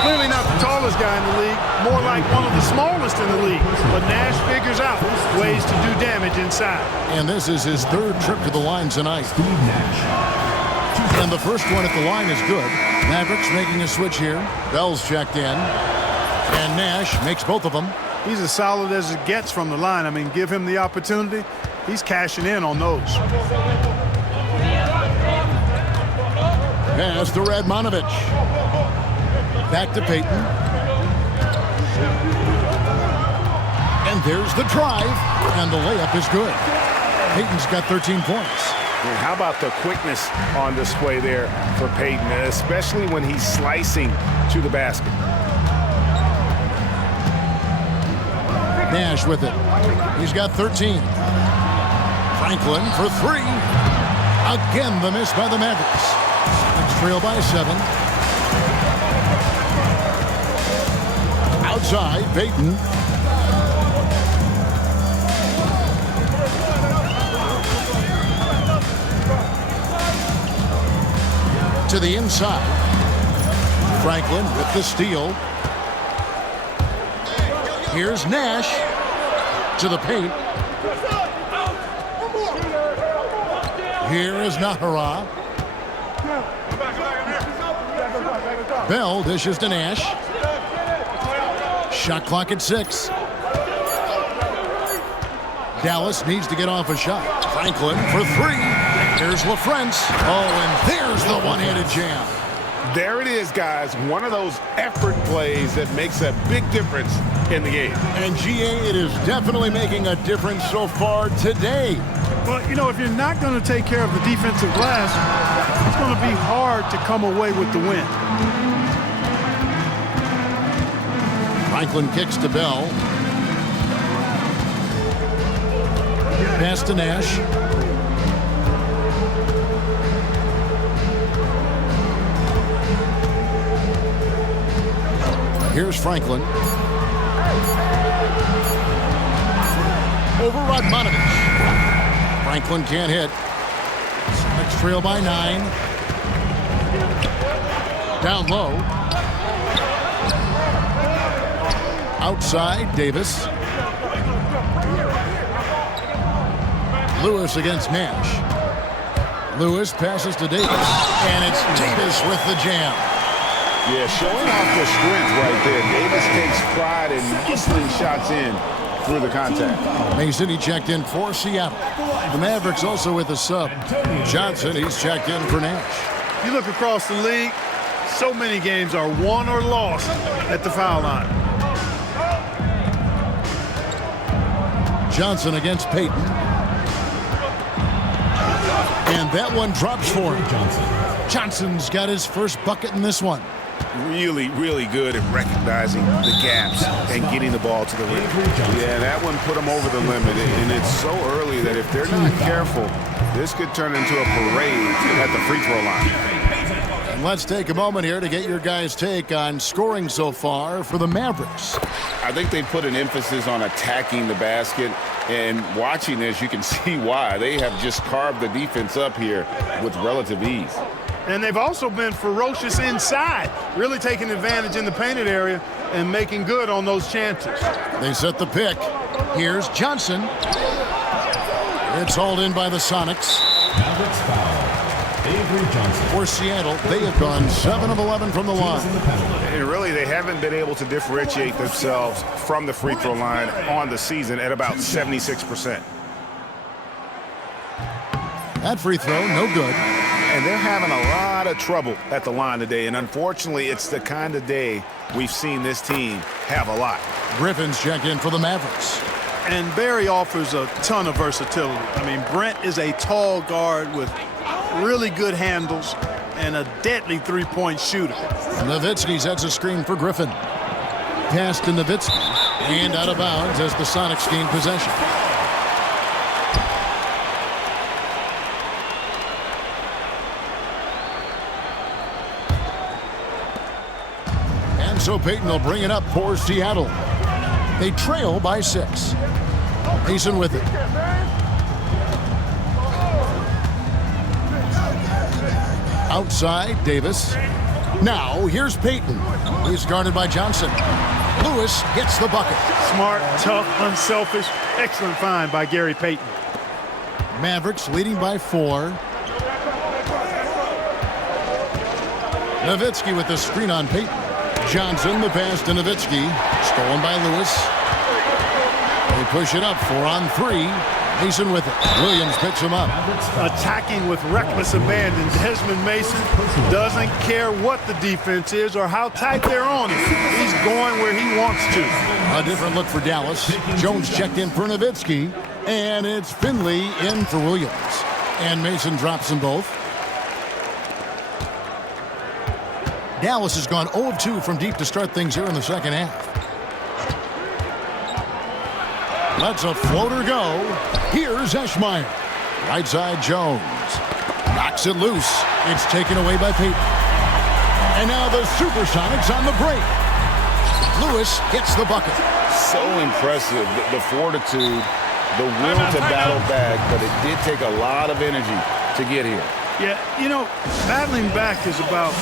Clearly not the tallest guy in the league, more like one of the smallest in the league. But Nash figures out ways to do damage inside. And this is his 3rd trip to the line tonight. And the first one at the line is good. Mavericks making a switch here. Bell's checked in. And Nash makes both of them. He's as solid as it gets from the line. I mean, give him the opportunity. He's cashing in on those. Pass to Radmanovich. Back to Payton. And there's the drive. And the layup is good. Payton's got 13 points. And how about the quickness on display there for Payton, especially when he's slicing to the basket. Nash with it. He's got 13. Franklin for three. Again, the miss by the Mavericks. It's trail by 7. Outside, Payton. To the inside. Franklin with the steal. Here's Nash to the paint. Here is Nahara. Bell dishes to Nash. Shot clock at 6. Dallas needs to get off a shot. Franklin for 3. Here's LaFrance. Oh, and there's the one-handed jam. There it is, guys. One of those effort plays that makes a big difference in the game. And GA, it is definitely making a difference so far today. But, you know, if you're not going to take care of the defensive glass, it's going to be hard to come away with the win. Franklin kicks to Bell. Pass to Nash. Here's Franklin. Over Radmanovich. Franklin can't hit. Sonics trail by 9. Down low. Outside, Davis. Lewis against Nash. Lewis passes to Davis. And it's Davis with the jam. Yeah, showing off the strength right there. Davis takes pride in muscling shots in through the contact. Mason, he checked in for Seattle. The Mavericks also with a sub. Johnson, he's checked in for Nash. You look across the league, so many games are won or lost at the foul line. Johnson against Payton. And that one drops for him. Johnson's got his first bucket in this one. Really, really good at recognizing the gaps and getting the ball to the rim. Yeah, that one put them over the limit, and it's so early that if they're not careful, this could turn into a parade at the free throw line. And let's take a moment here to get your guys' take on scoring so far for the Mavericks. I think they put an emphasis on attacking the basket, and watching this, you can see why. They have just carved the defense up here with relative ease. And they've also been ferocious inside, really taking advantage in the painted area and making good on those chances. They set the pick. Here's Johnson. It's hauled in by the Sonics. Mavericks foul. Avery Johnson. For Seattle, they have gone 7 of 11 from the line. And really, they haven't been able to differentiate themselves from the free throw line on the season at about 76%. That free throw, no good. And they're having a lot of trouble at the line today. And unfortunately, it's the kind of day we've seen this team have a lot. Griffin's checked in for the Mavericks. And Barry offers a ton of versatility. I mean, Brent is a tall guard with really good handles and a deadly three-point shooter. Nowitzki sets a screen for Griffin. Pass to Nowitzki. And out of bounds as the Sonics gain possession. And so Payton will bring it up for Seattle. They trail by 6. Mason with it. Outside, Davis. Now, here's Payton. He's guarded by Johnson. Lewis gets the bucket. Smart, tough, unselfish. Excellent find by Gary Payton. Mavericks leading by 4. Nowitzki with the screen on Payton. Johnson, the pass to Nowitzki. Stolen by Lewis. They push it up 4 on 3. Mason with it. Williams picks him up. Attacking with reckless abandon. Desmond Mason doesn't care what the defense is or how tight they're on him. He's going where he wants to. A different look for Dallas. Jones checked in for Nowitzki, and it's Finley in for Williams. And Mason drops them both. Dallas has gone 0 of 2 from deep to start things here in the second half. Lets a floater go. Here's Eschmeyer. Right side Jones. Knocks it loose. It's taken away by Payton. And now the Supersonics on the break. Lewis gets the bucket. So impressive, the fortitude, the will to battle back, but it did take a lot of energy to get here. Yeah, you know, battling back is about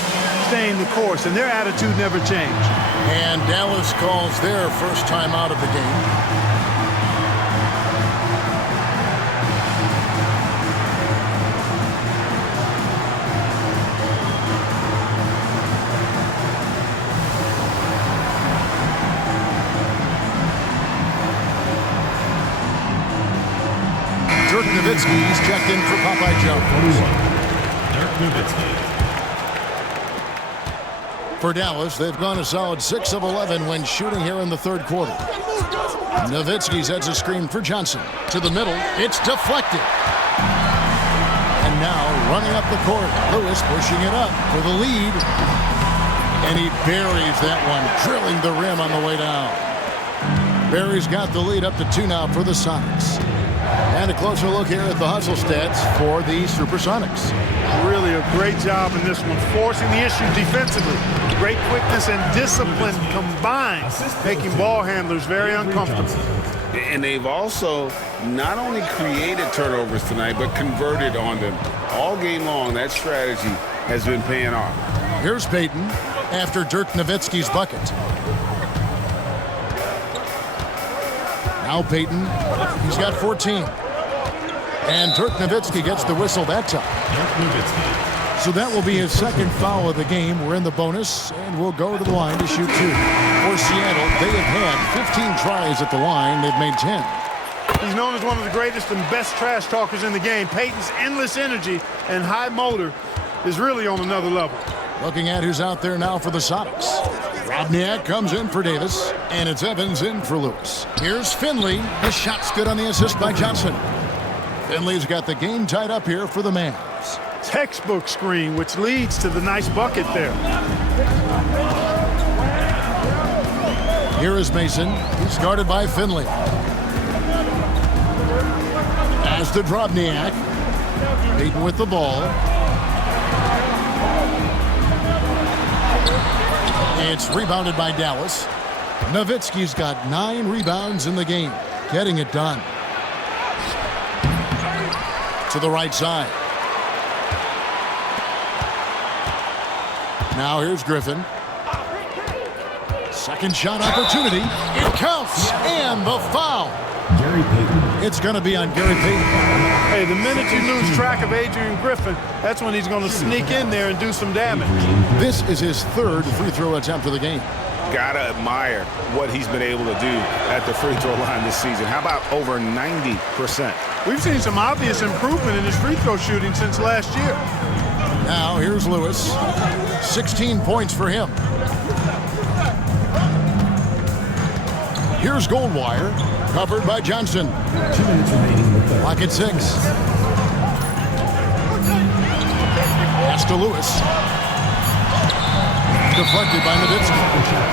staying the course, and their attitude never changed. And Dallas calls their first time out of the game. Nowitzki's checked in for Popeye Jones. For Dallas, they've gone a solid 6 of 11 when shooting here in the third quarter. Nowitzki sets a screen for Johnson. To the middle, it's deflected. And now running up the court, Lewis pushing it up for the lead. And he buries that one, drilling the rim on the way down. Barry's got the lead up to 2 now for the Sonics. And a closer look here at the hustle stats for the Supersonics. Really a great job in this one, forcing the issue defensively. Great quickness and discipline combined, making ball handlers very uncomfortable. And they've also not only created turnovers tonight, but converted on them. All game long, that strategy has been paying off. Here's Payton after Dirk Nowitzki's bucket. Now Payton, he's got 14. And Dirk Nowitzki gets the whistle that time. So that will be his second foul of the game. We're in the bonus, and we'll go to the line to shoot 2. For Seattle, they have had 15 tries at the line. They've made 10. He's known as one of the greatest and best trash talkers in the game. Payton's endless energy and high motor is really on another level. Looking at who's out there now for the Sonics. Robniak comes in for Davis, and it's Evans in for Lewis. Here's Finley. His shot's good on the assist by Johnson. Finley's got the game tied up here for the Mavs. Textbook screen, which leads to the nice bucket there. Here is Mason. He's guarded by Finley. As to Drobniak. Payton with the ball. It's rebounded by Dallas. Nowitzki's got 9 rebounds in the game, getting it done. To the right side. Now here's Griffin. Second shot opportunity. It counts. And the foul. Gary Payton. It's going to be on Gary Payton. Hey, the minute you lose track of Adrian Griffin, that's when he's going to sneak in there and do some damage. This is his 3rd free throw attempt of the game. Gotta admire what he's been able to do at the free throw line this season. How about over 90%? We've seen some obvious improvement in his free throw shooting since last year. Now here's Lewis. 16 points for him. Here's Goldwire, covered by Johnson. 2 minutes remaining in the third. Clock at 6. Pass to Lewis. Deflected by Nowitzki.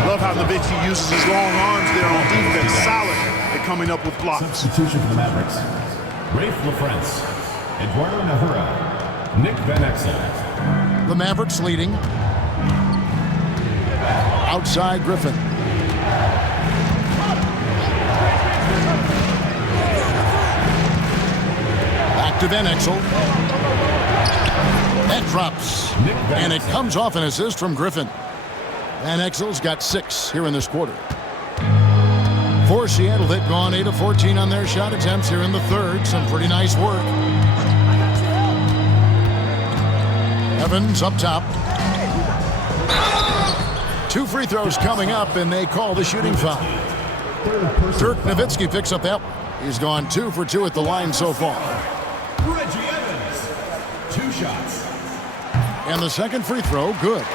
Love how Nowitzki uses his long arms there on defense. Solid at coming up with blocks. Substitution for the Mavericks. Rafe LaFrance, Eduardo Nahura, Nick Van Exel. The Mavericks leading. Outside Griffin. Back to Van Exel. That drops. And it comes off an assist from Griffin. Van Exel's got 6 here in this quarter. For Seattle, they've gone 8 of 14 on their shot attempts here in the third. Some pretty nice work. Evans up top. 2 free throws coming up, and they call the shooting foul. Dirk Nowitzki picks up that one. He's gone 2 for 2 at the line so far. Reggie Evans, 2 shots. And the second free throw, good.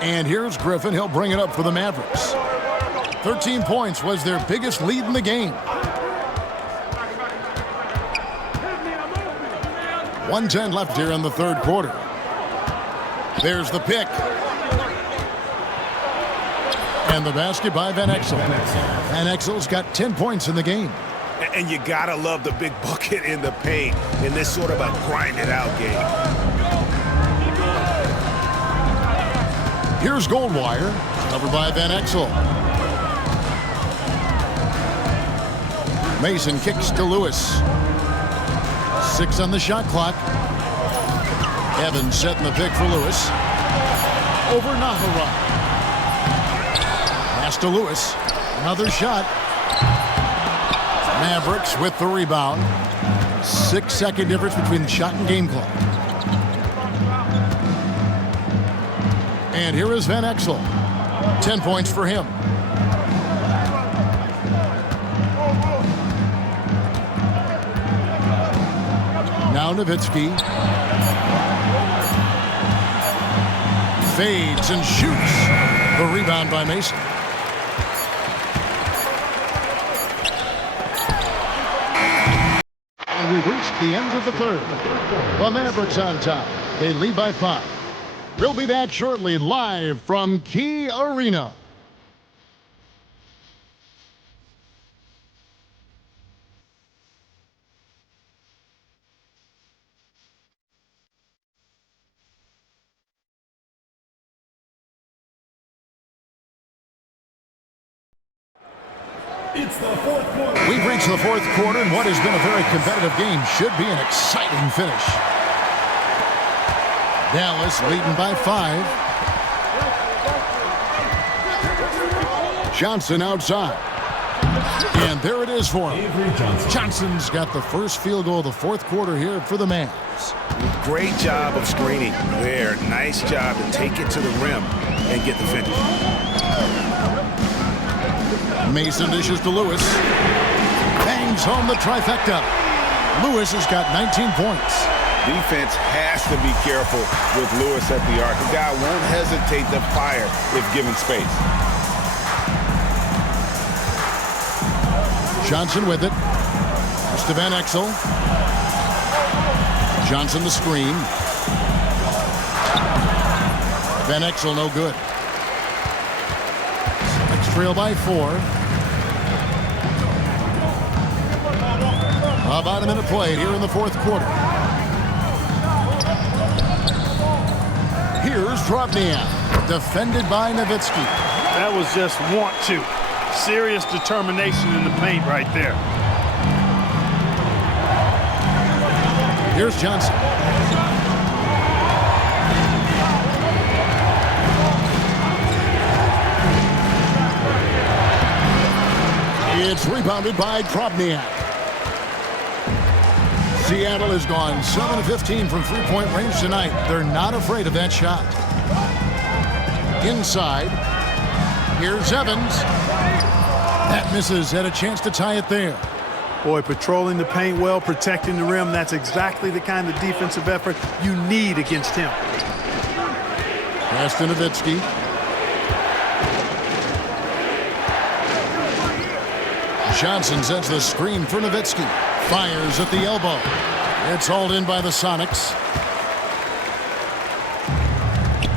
And here's Griffin. He'll bring it up for the Mavericks. 13 points was their biggest lead in the game. 1:10 left here in the third quarter. There's the pick. And the basket by Van Exel. Van Exel's got 10 points in the game. And you gotta love the big bucket in the paint in this sort of a grind-it-out game. Here's Goldwire, covered by Van Exel. Mason kicks to Lewis. 6 on the shot clock. Evans setting the pick for Lewis. Over Nahara. Pass to Lewis. Another shot. Mavericks with the rebound. 6-second difference between the shot and game clock. And here is Van Exel. 10 points for him. Now Nowitzki. Fades and shoots. The rebound by Mason. And we've reached the end of the third. The Mavericks on top. They lead by 5. We'll be back shortly live from Key Arena. It's the fourth quarter. We've reached the fourth quarter, and what has been a very competitive game should be an exciting finish. Dallas leading by 5. Johnson outside. And there it is for him. Johnson's got the first field goal of the fourth quarter here for the Mavs. Great job of screening there. Nice job to take it to the rim and get the finish. Mason dishes to Lewis. Bangs home the trifecta. Lewis has got 19 points. Defense has to be careful with Lewis at the arc. The guy won't hesitate to fire if given space. Johnson with it. It's to Van Exel. Johnson the screen. Van Exel no good. Celtics trail by 4. About a minute played here in the fourth quarter. Here's Drobniak, defended by Nowitzki. That was just want to. Serious determination in the paint right there. Here's Johnson. It's rebounded by Drobniak. Seattle has gone 7 of 15 from three-point range tonight. They're not afraid of that shot. Inside. Here's Evans. That misses. Had a chance to tie it there. Boy, patrolling the paint well, protecting the rim. That's exactly the kind of defensive effort you need against him. Pass to Nowitzki. Johnson sets the screen for Nowitzki. Fires at the elbow. It's hauled in by the Sonics.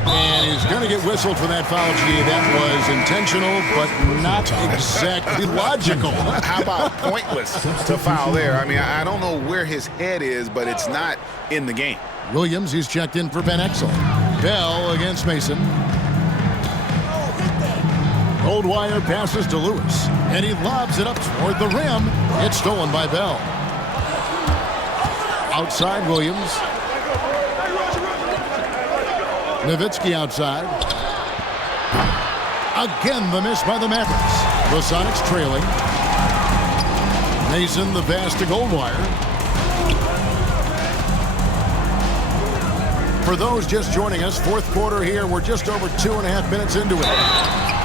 And he's going to get whistled for that foul. Gee, that was intentional, but not exactly logical. How about pointless to foul there? I mean, I don't know where his head is, but it's not in the game. Williams, he's checked in for Van Exel. Bell against Mason. Goldwire passes to Lewis, and he lobs it up toward the rim. It's stolen by Bell. Outside Williams. Nowitzki outside. Again, the miss by the Mavericks. The Sonics trailing. Mason the pass to Goldwire. For those just joining us, fourth quarter here. We're just over 2.5 minutes into it.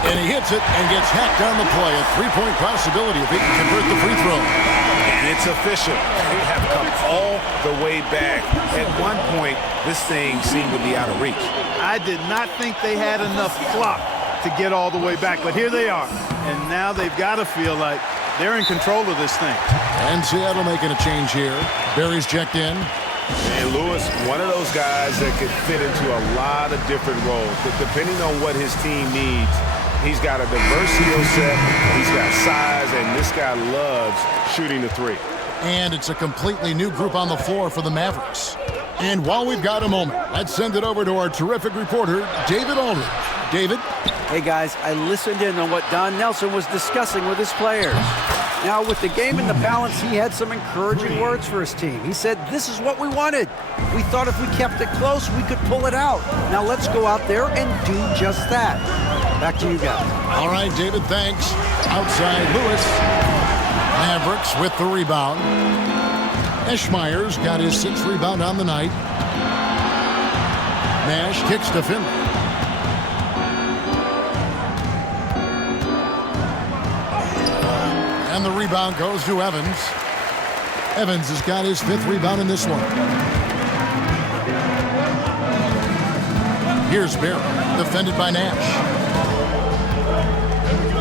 And he hits it and gets hacked on the play. A three-point possibility if he can convert the free throw. And it's official. They have come all the way back. At one point, this thing seemed to be out of reach. I did not think they had enough clock to get all the way back, but here they are. And now they've got to feel like they're in control of this thing. And Seattle making a change here. Barry's checked in. And Lewis, one of those guys that could fit into a lot of different roles. But depending on what his team needs, he's got a diverse skill set, he's got size, and this guy loves shooting the three. And it's a completely new group on the floor for the Mavericks. And while we've got a moment, let's send it over to our terrific reporter, David Aldridge. David? Hey, guys, I listened in on what Don Nelson was discussing with his players. Now, with the game in the balance, he had some encouraging words for his team. He said, this is what we wanted. We thought if we kept it close, we could pull it out. Now let's go out there and do just that. Back to you guys. All right, David, thanks. Outside, Lewis. Mavericks with the rebound. Eschmeyer's got his 6th rebound on the night. Nash kicks to Finley. And the rebound goes to Evans. Evans has got his 5th rebound in this one. Here's Barry, defended by Nash.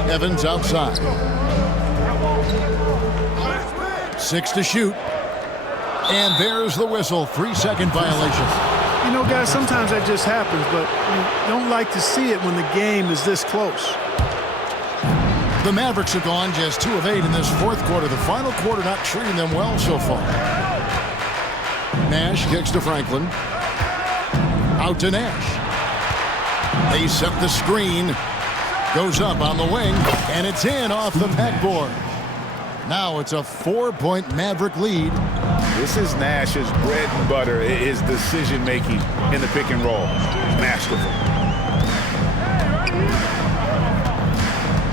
Evans outside. 6 to shoot. And there's the whistle. 3-second violation. You know, guys, sometimes that just happens, but you don't like to see it when the game is this close. The Mavericks have gone just 2 of 8 in this fourth quarter. The final quarter not treating them well so far. Nash kicks to Franklin. Out to Nash. They set the screen. Goes up on the wing, and it's in off the backboard. Now it's a 4-point Maverick lead. This is Nash's bread and butter, his decision-making in the pick and roll. Masterful.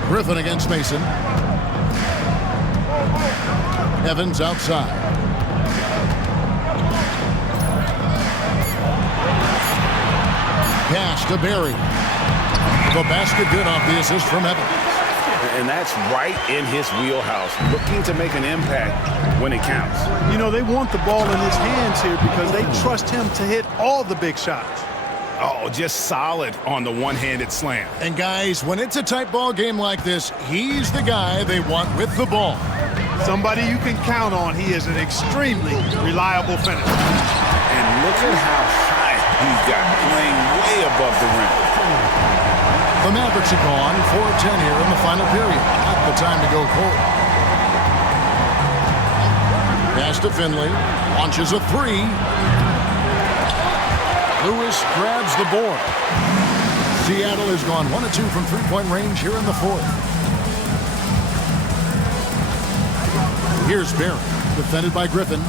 Griffin against Mason. Evans outside. Pass to Barry. The basket good off the assist from Evans. And that's right in his wheelhouse, looking to make an impact when it counts. You know, they want the ball in his hands here because they trust him to hit all the big shots. Oh, just solid on the one-handed slam. And guys, when it's a tight ball game like this, he's the guy they want with the ball. Somebody you can count on. He is an extremely reliable finisher. And look at how high he's got, playing way above the rim. The Mavericks are gone 4-10 here in the final period. Not the time to go cold. Pass to Finley. Launches a 3. Lewis grabs the board. Seattle has gone 1 of 2 from three-point range here in the fourth. Here's Barry, defended by Griffin.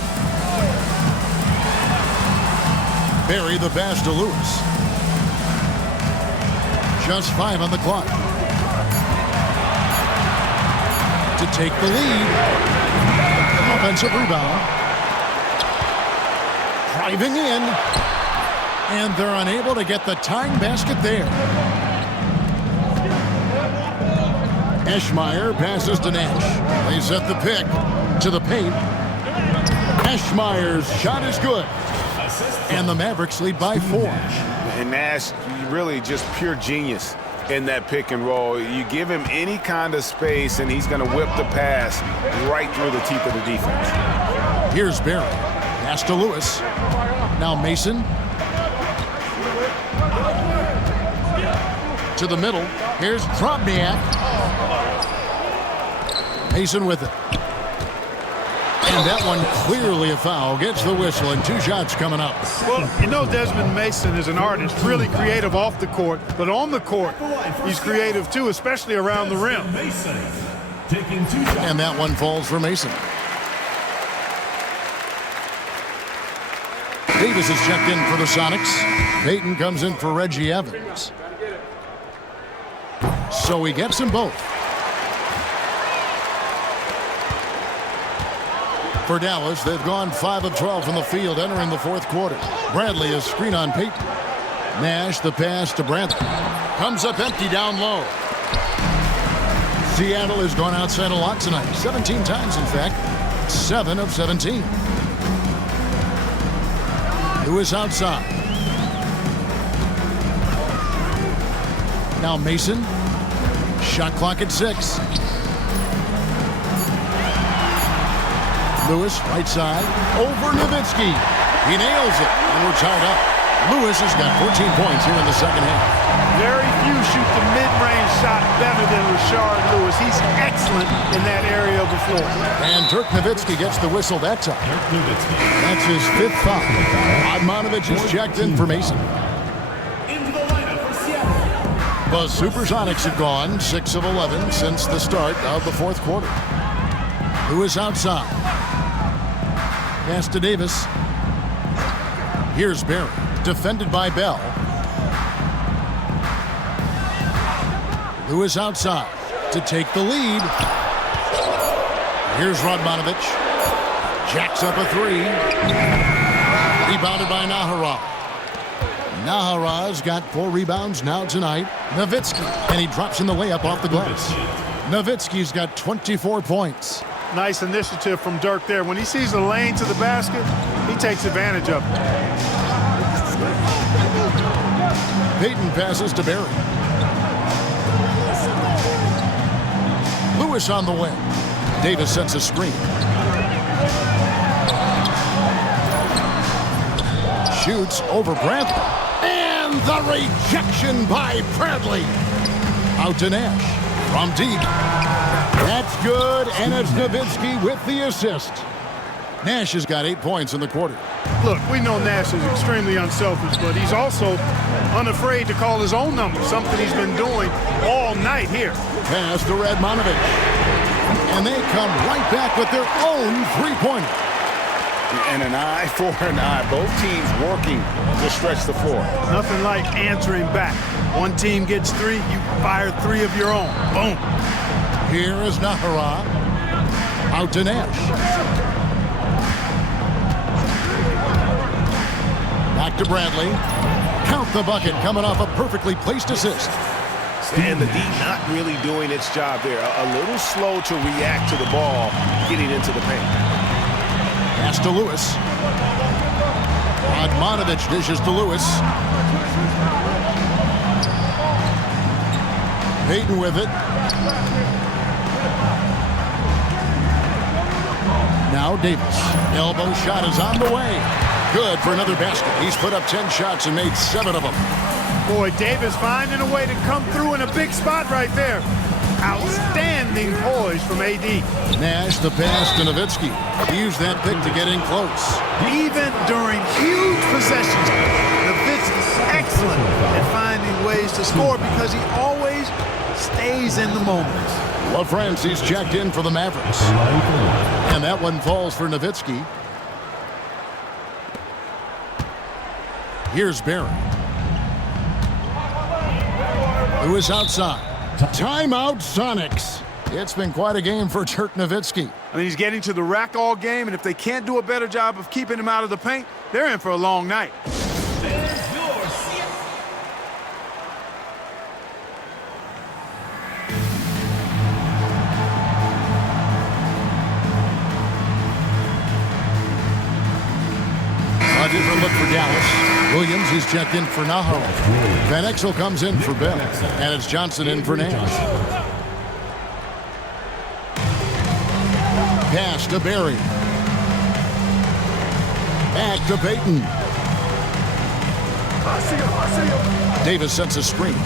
Barry the pass to Lewis. Just 5 on the clock. To take the lead. Offensive rebound. Driving in. And they're unable to get the tying basket there. Eschmeyer passes to Nash. They set the pick to the paint. Eschmeyer's shot is good. And the Mavericks lead by 4. And Nash, really just pure genius in that pick and roll. You give him any kind of space, and he's going to whip the pass right through the teeth of the defense. Here's Barry. Pass to Lewis. Now Mason. To the middle. Here's Drobniak. Mason with it. And that one clearly a foul. Gets the whistle, and 2 shots coming up. Well, you know Desmond Mason is an artist, really creative off the court, but on the court, he's creative too, especially around the rim. And that one falls for Mason. Davis is checked in for the Sonics. Payton comes in for Reggie Evans. So he gets them both. For Dallas, they've gone 5 of 12 from the field entering the fourth quarter. Bradley is screen on Payton. Nash the pass to Bradley. Comes up empty down low. Seattle has gone outside a lot tonight. 17 times, in fact. 7 of 17. Lewis outside. Now Mason. Shot clock at 6. Lewis, right side. Over Nowitzki. He nails it, and we're tied up. Lewis has got 14 points here in the second half. Very few shoot the mid-range shot better than Rashard Lewis. He's excellent in that area of the floor. And Dirk Nowitzki gets the whistle that time. That's his 5th foul. Odmanovic is checked in for Mason. The Supersonics have gone 6 of 11 since the start of the fourth quarter. Lewis outside. Pass to Davis. Here's Barry, defended by Bell. Lewis outside to take the lead. Here's Radmanovic. Jacks up a 3. Rebounded by Nahara. Nahara's got 4 rebounds now tonight. Nowitzki, and he drops in the layup off the glass. Nowitzki's got 24 points. Nice initiative from Dirk there. When he sees a lane to the basket, he takes advantage of it. Payton passes to Barry. Lewis on the wing. Davis sets a screen. Shoots over Bradley. And the rejection by Bradley. Out to Nash. From deep. That's good, and it's Nowitzki with the assist. Nash has got 8 points in the quarter. Look, we know Nash is extremely unselfish, but he's also unafraid to call his own number, something he's been doing all night here. Pass to Radmanovic. And they come right back with their own three-pointer. And an eye for an eye. Both teams working to stretch the floor. Nothing like answering back. One team gets 3, you fire 3 of your own. Boom. Here is Nahara. Out to Nash. Back to Bradley. Count the bucket coming off a perfectly placed assist. And the D not really doing its job there. A little slow to react to the ball getting into the paint. Pass to Lewis. Radmanovic dishes to Lewis. Payton with it. Now Davis. Elbow shot is on the way. Good for another basket. He's put up 10 shots and made 7 of them. Boy, Davis finding a way to come through in a big spot right there. Outstanding poise from AD. Nash the pass to Nowitzki. He used that pick to get in close. Even during huge possessions, Nowitzki's excellent at finding ways to score because he always stays in the moment. LaFrance's checked in for the Mavericks. And that one falls for Nowitzki. Here's Barry. Lewis outside. Timeout Sonics. It's been quite a game for Dirk Nowitzki. I mean, he's getting to the rack all game, and if they can't do a better job of keeping him out of the paint, they're in for a long night. A different look for Dallas. Williams is checked in for Nahara. Van Exel comes in for Bell. And it's Johnson in for Nash. Pass to Barry. Back to Payton. Davis sets a screen.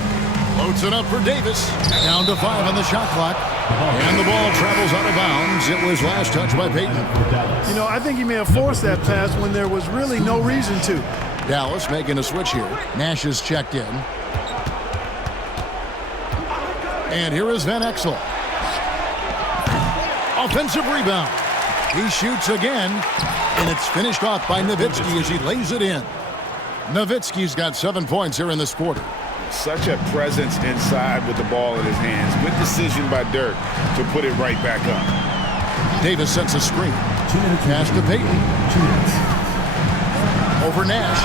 Loads it up for Davis. Down to 5 on the shot clock. And the ball travels out of bounds. It was last touched by Payton. You know, I think he may have forced that pass when there was really no reason to. Dallas making a switch here. Nash is checked in. And here is Van Exel. Offensive rebound. He shoots again. And it's finished off by Nowitzki as he lays it in. Nowitzki's got 7 points here in this quarter. Such a presence inside with the ball in his hands. Good decision by Dirk to put it right back up. Davis sets a screen. Pass to Payton. 2 minutes. Over Nash.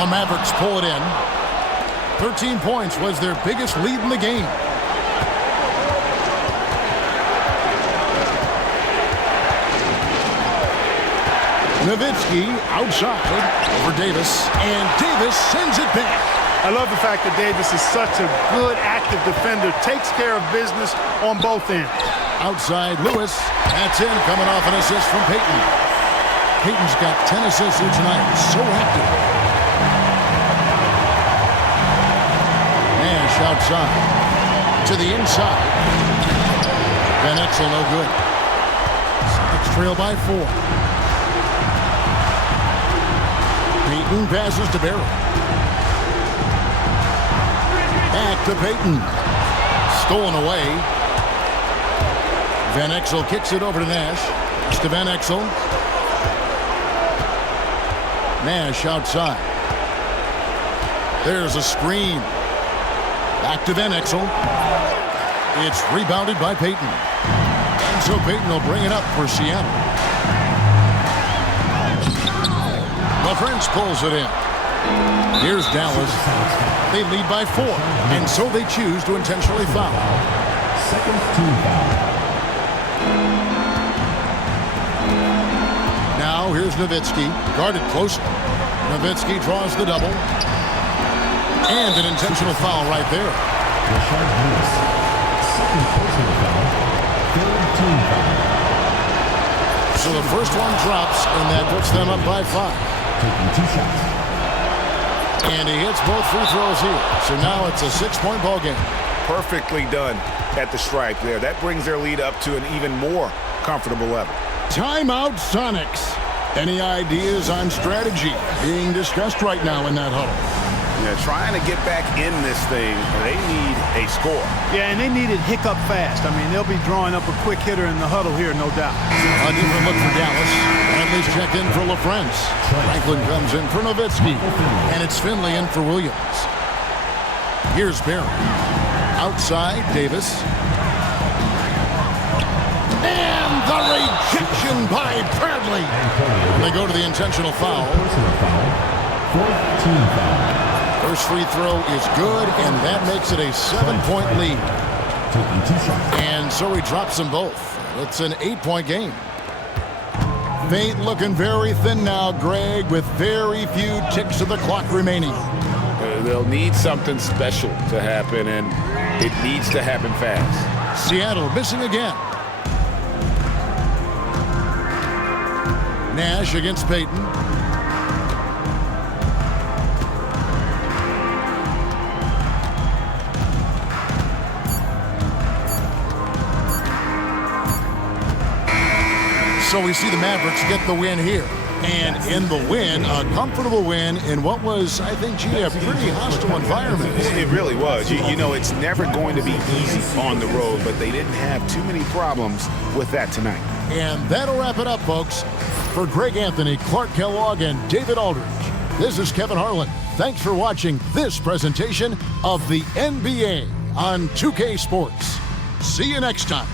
The Mavericks pull it in. 13 points was their biggest lead in the game. Nowitzki outside over Davis, and Davis sends it back. I love the fact that Davis is such a good, active defender, takes care of business on both ends. Outside Lewis, that's in, coming off an assist from Payton. Payton's got 10 assists here tonight, so active. Nash outside, to the inside. Van Exel no good. Celtics trail by 4. Payton passes to Barrett. Back to Payton. Stolen away. Van Exel kicks it over to Nash. It's to Van Exel. Nash outside. There's a screen. Back to Van Exel. It's rebounded by Payton. And so Payton will bring it up for Seattle. LaFrance pulls it in. Here's Dallas. They lead by 4, and so they choose to intentionally foul. Second team foul. Now here's Nowitzki, guarded closely. Nowitzki draws the double. And an intentional foul right there. Rashard Lewis. Second personal foul. Third team foul. So the first one drops, and that puts them up by 5. Taking 2 shots. And he hits both free throws here. So now it's a 6-point ball game. Perfectly done at the stripe there. That brings their lead up to an even more comfortable level. Timeout Sonics. Any ideas on strategy being discussed right now in that huddle? Yeah, trying to get back in this thing, they need a score. Yeah, and they need it hiccup fast. I mean, they'll be drawing up a quick hitter in the huddle here, no doubt. A different look for Dallas. Bradley's checked in for LaFrance. Franklin comes in for Nowitzki. And it's Finley in for Williams. Here's Barry. Outside, Davis. And the rejection by Bradley. They go to the intentional foul. Personal foul. Fourth team foul. First free throw is good, and that makes it a 7-point lead. Taking 2 shots. And so he drops them both. It's an 8-point game. Fate looking very thin now, Greg, with very few ticks of the clock remaining. They'll need something special to happen, and it needs to happen fast. Seattle missing again. Nash against Payton. So we see the Mavericks get the win here. And in the win, a comfortable win in what was, I think, a pretty hostile environment. It really was. You know, it's never going to be easy on the road, but they didn't have too many problems with that tonight. And that'll wrap it up, folks. For Greg Anthony, Clark Kellogg, and David Aldridge, this is Kevin Harlan. Thanks for watching this presentation of the NBA on 2K Sports. See you next time.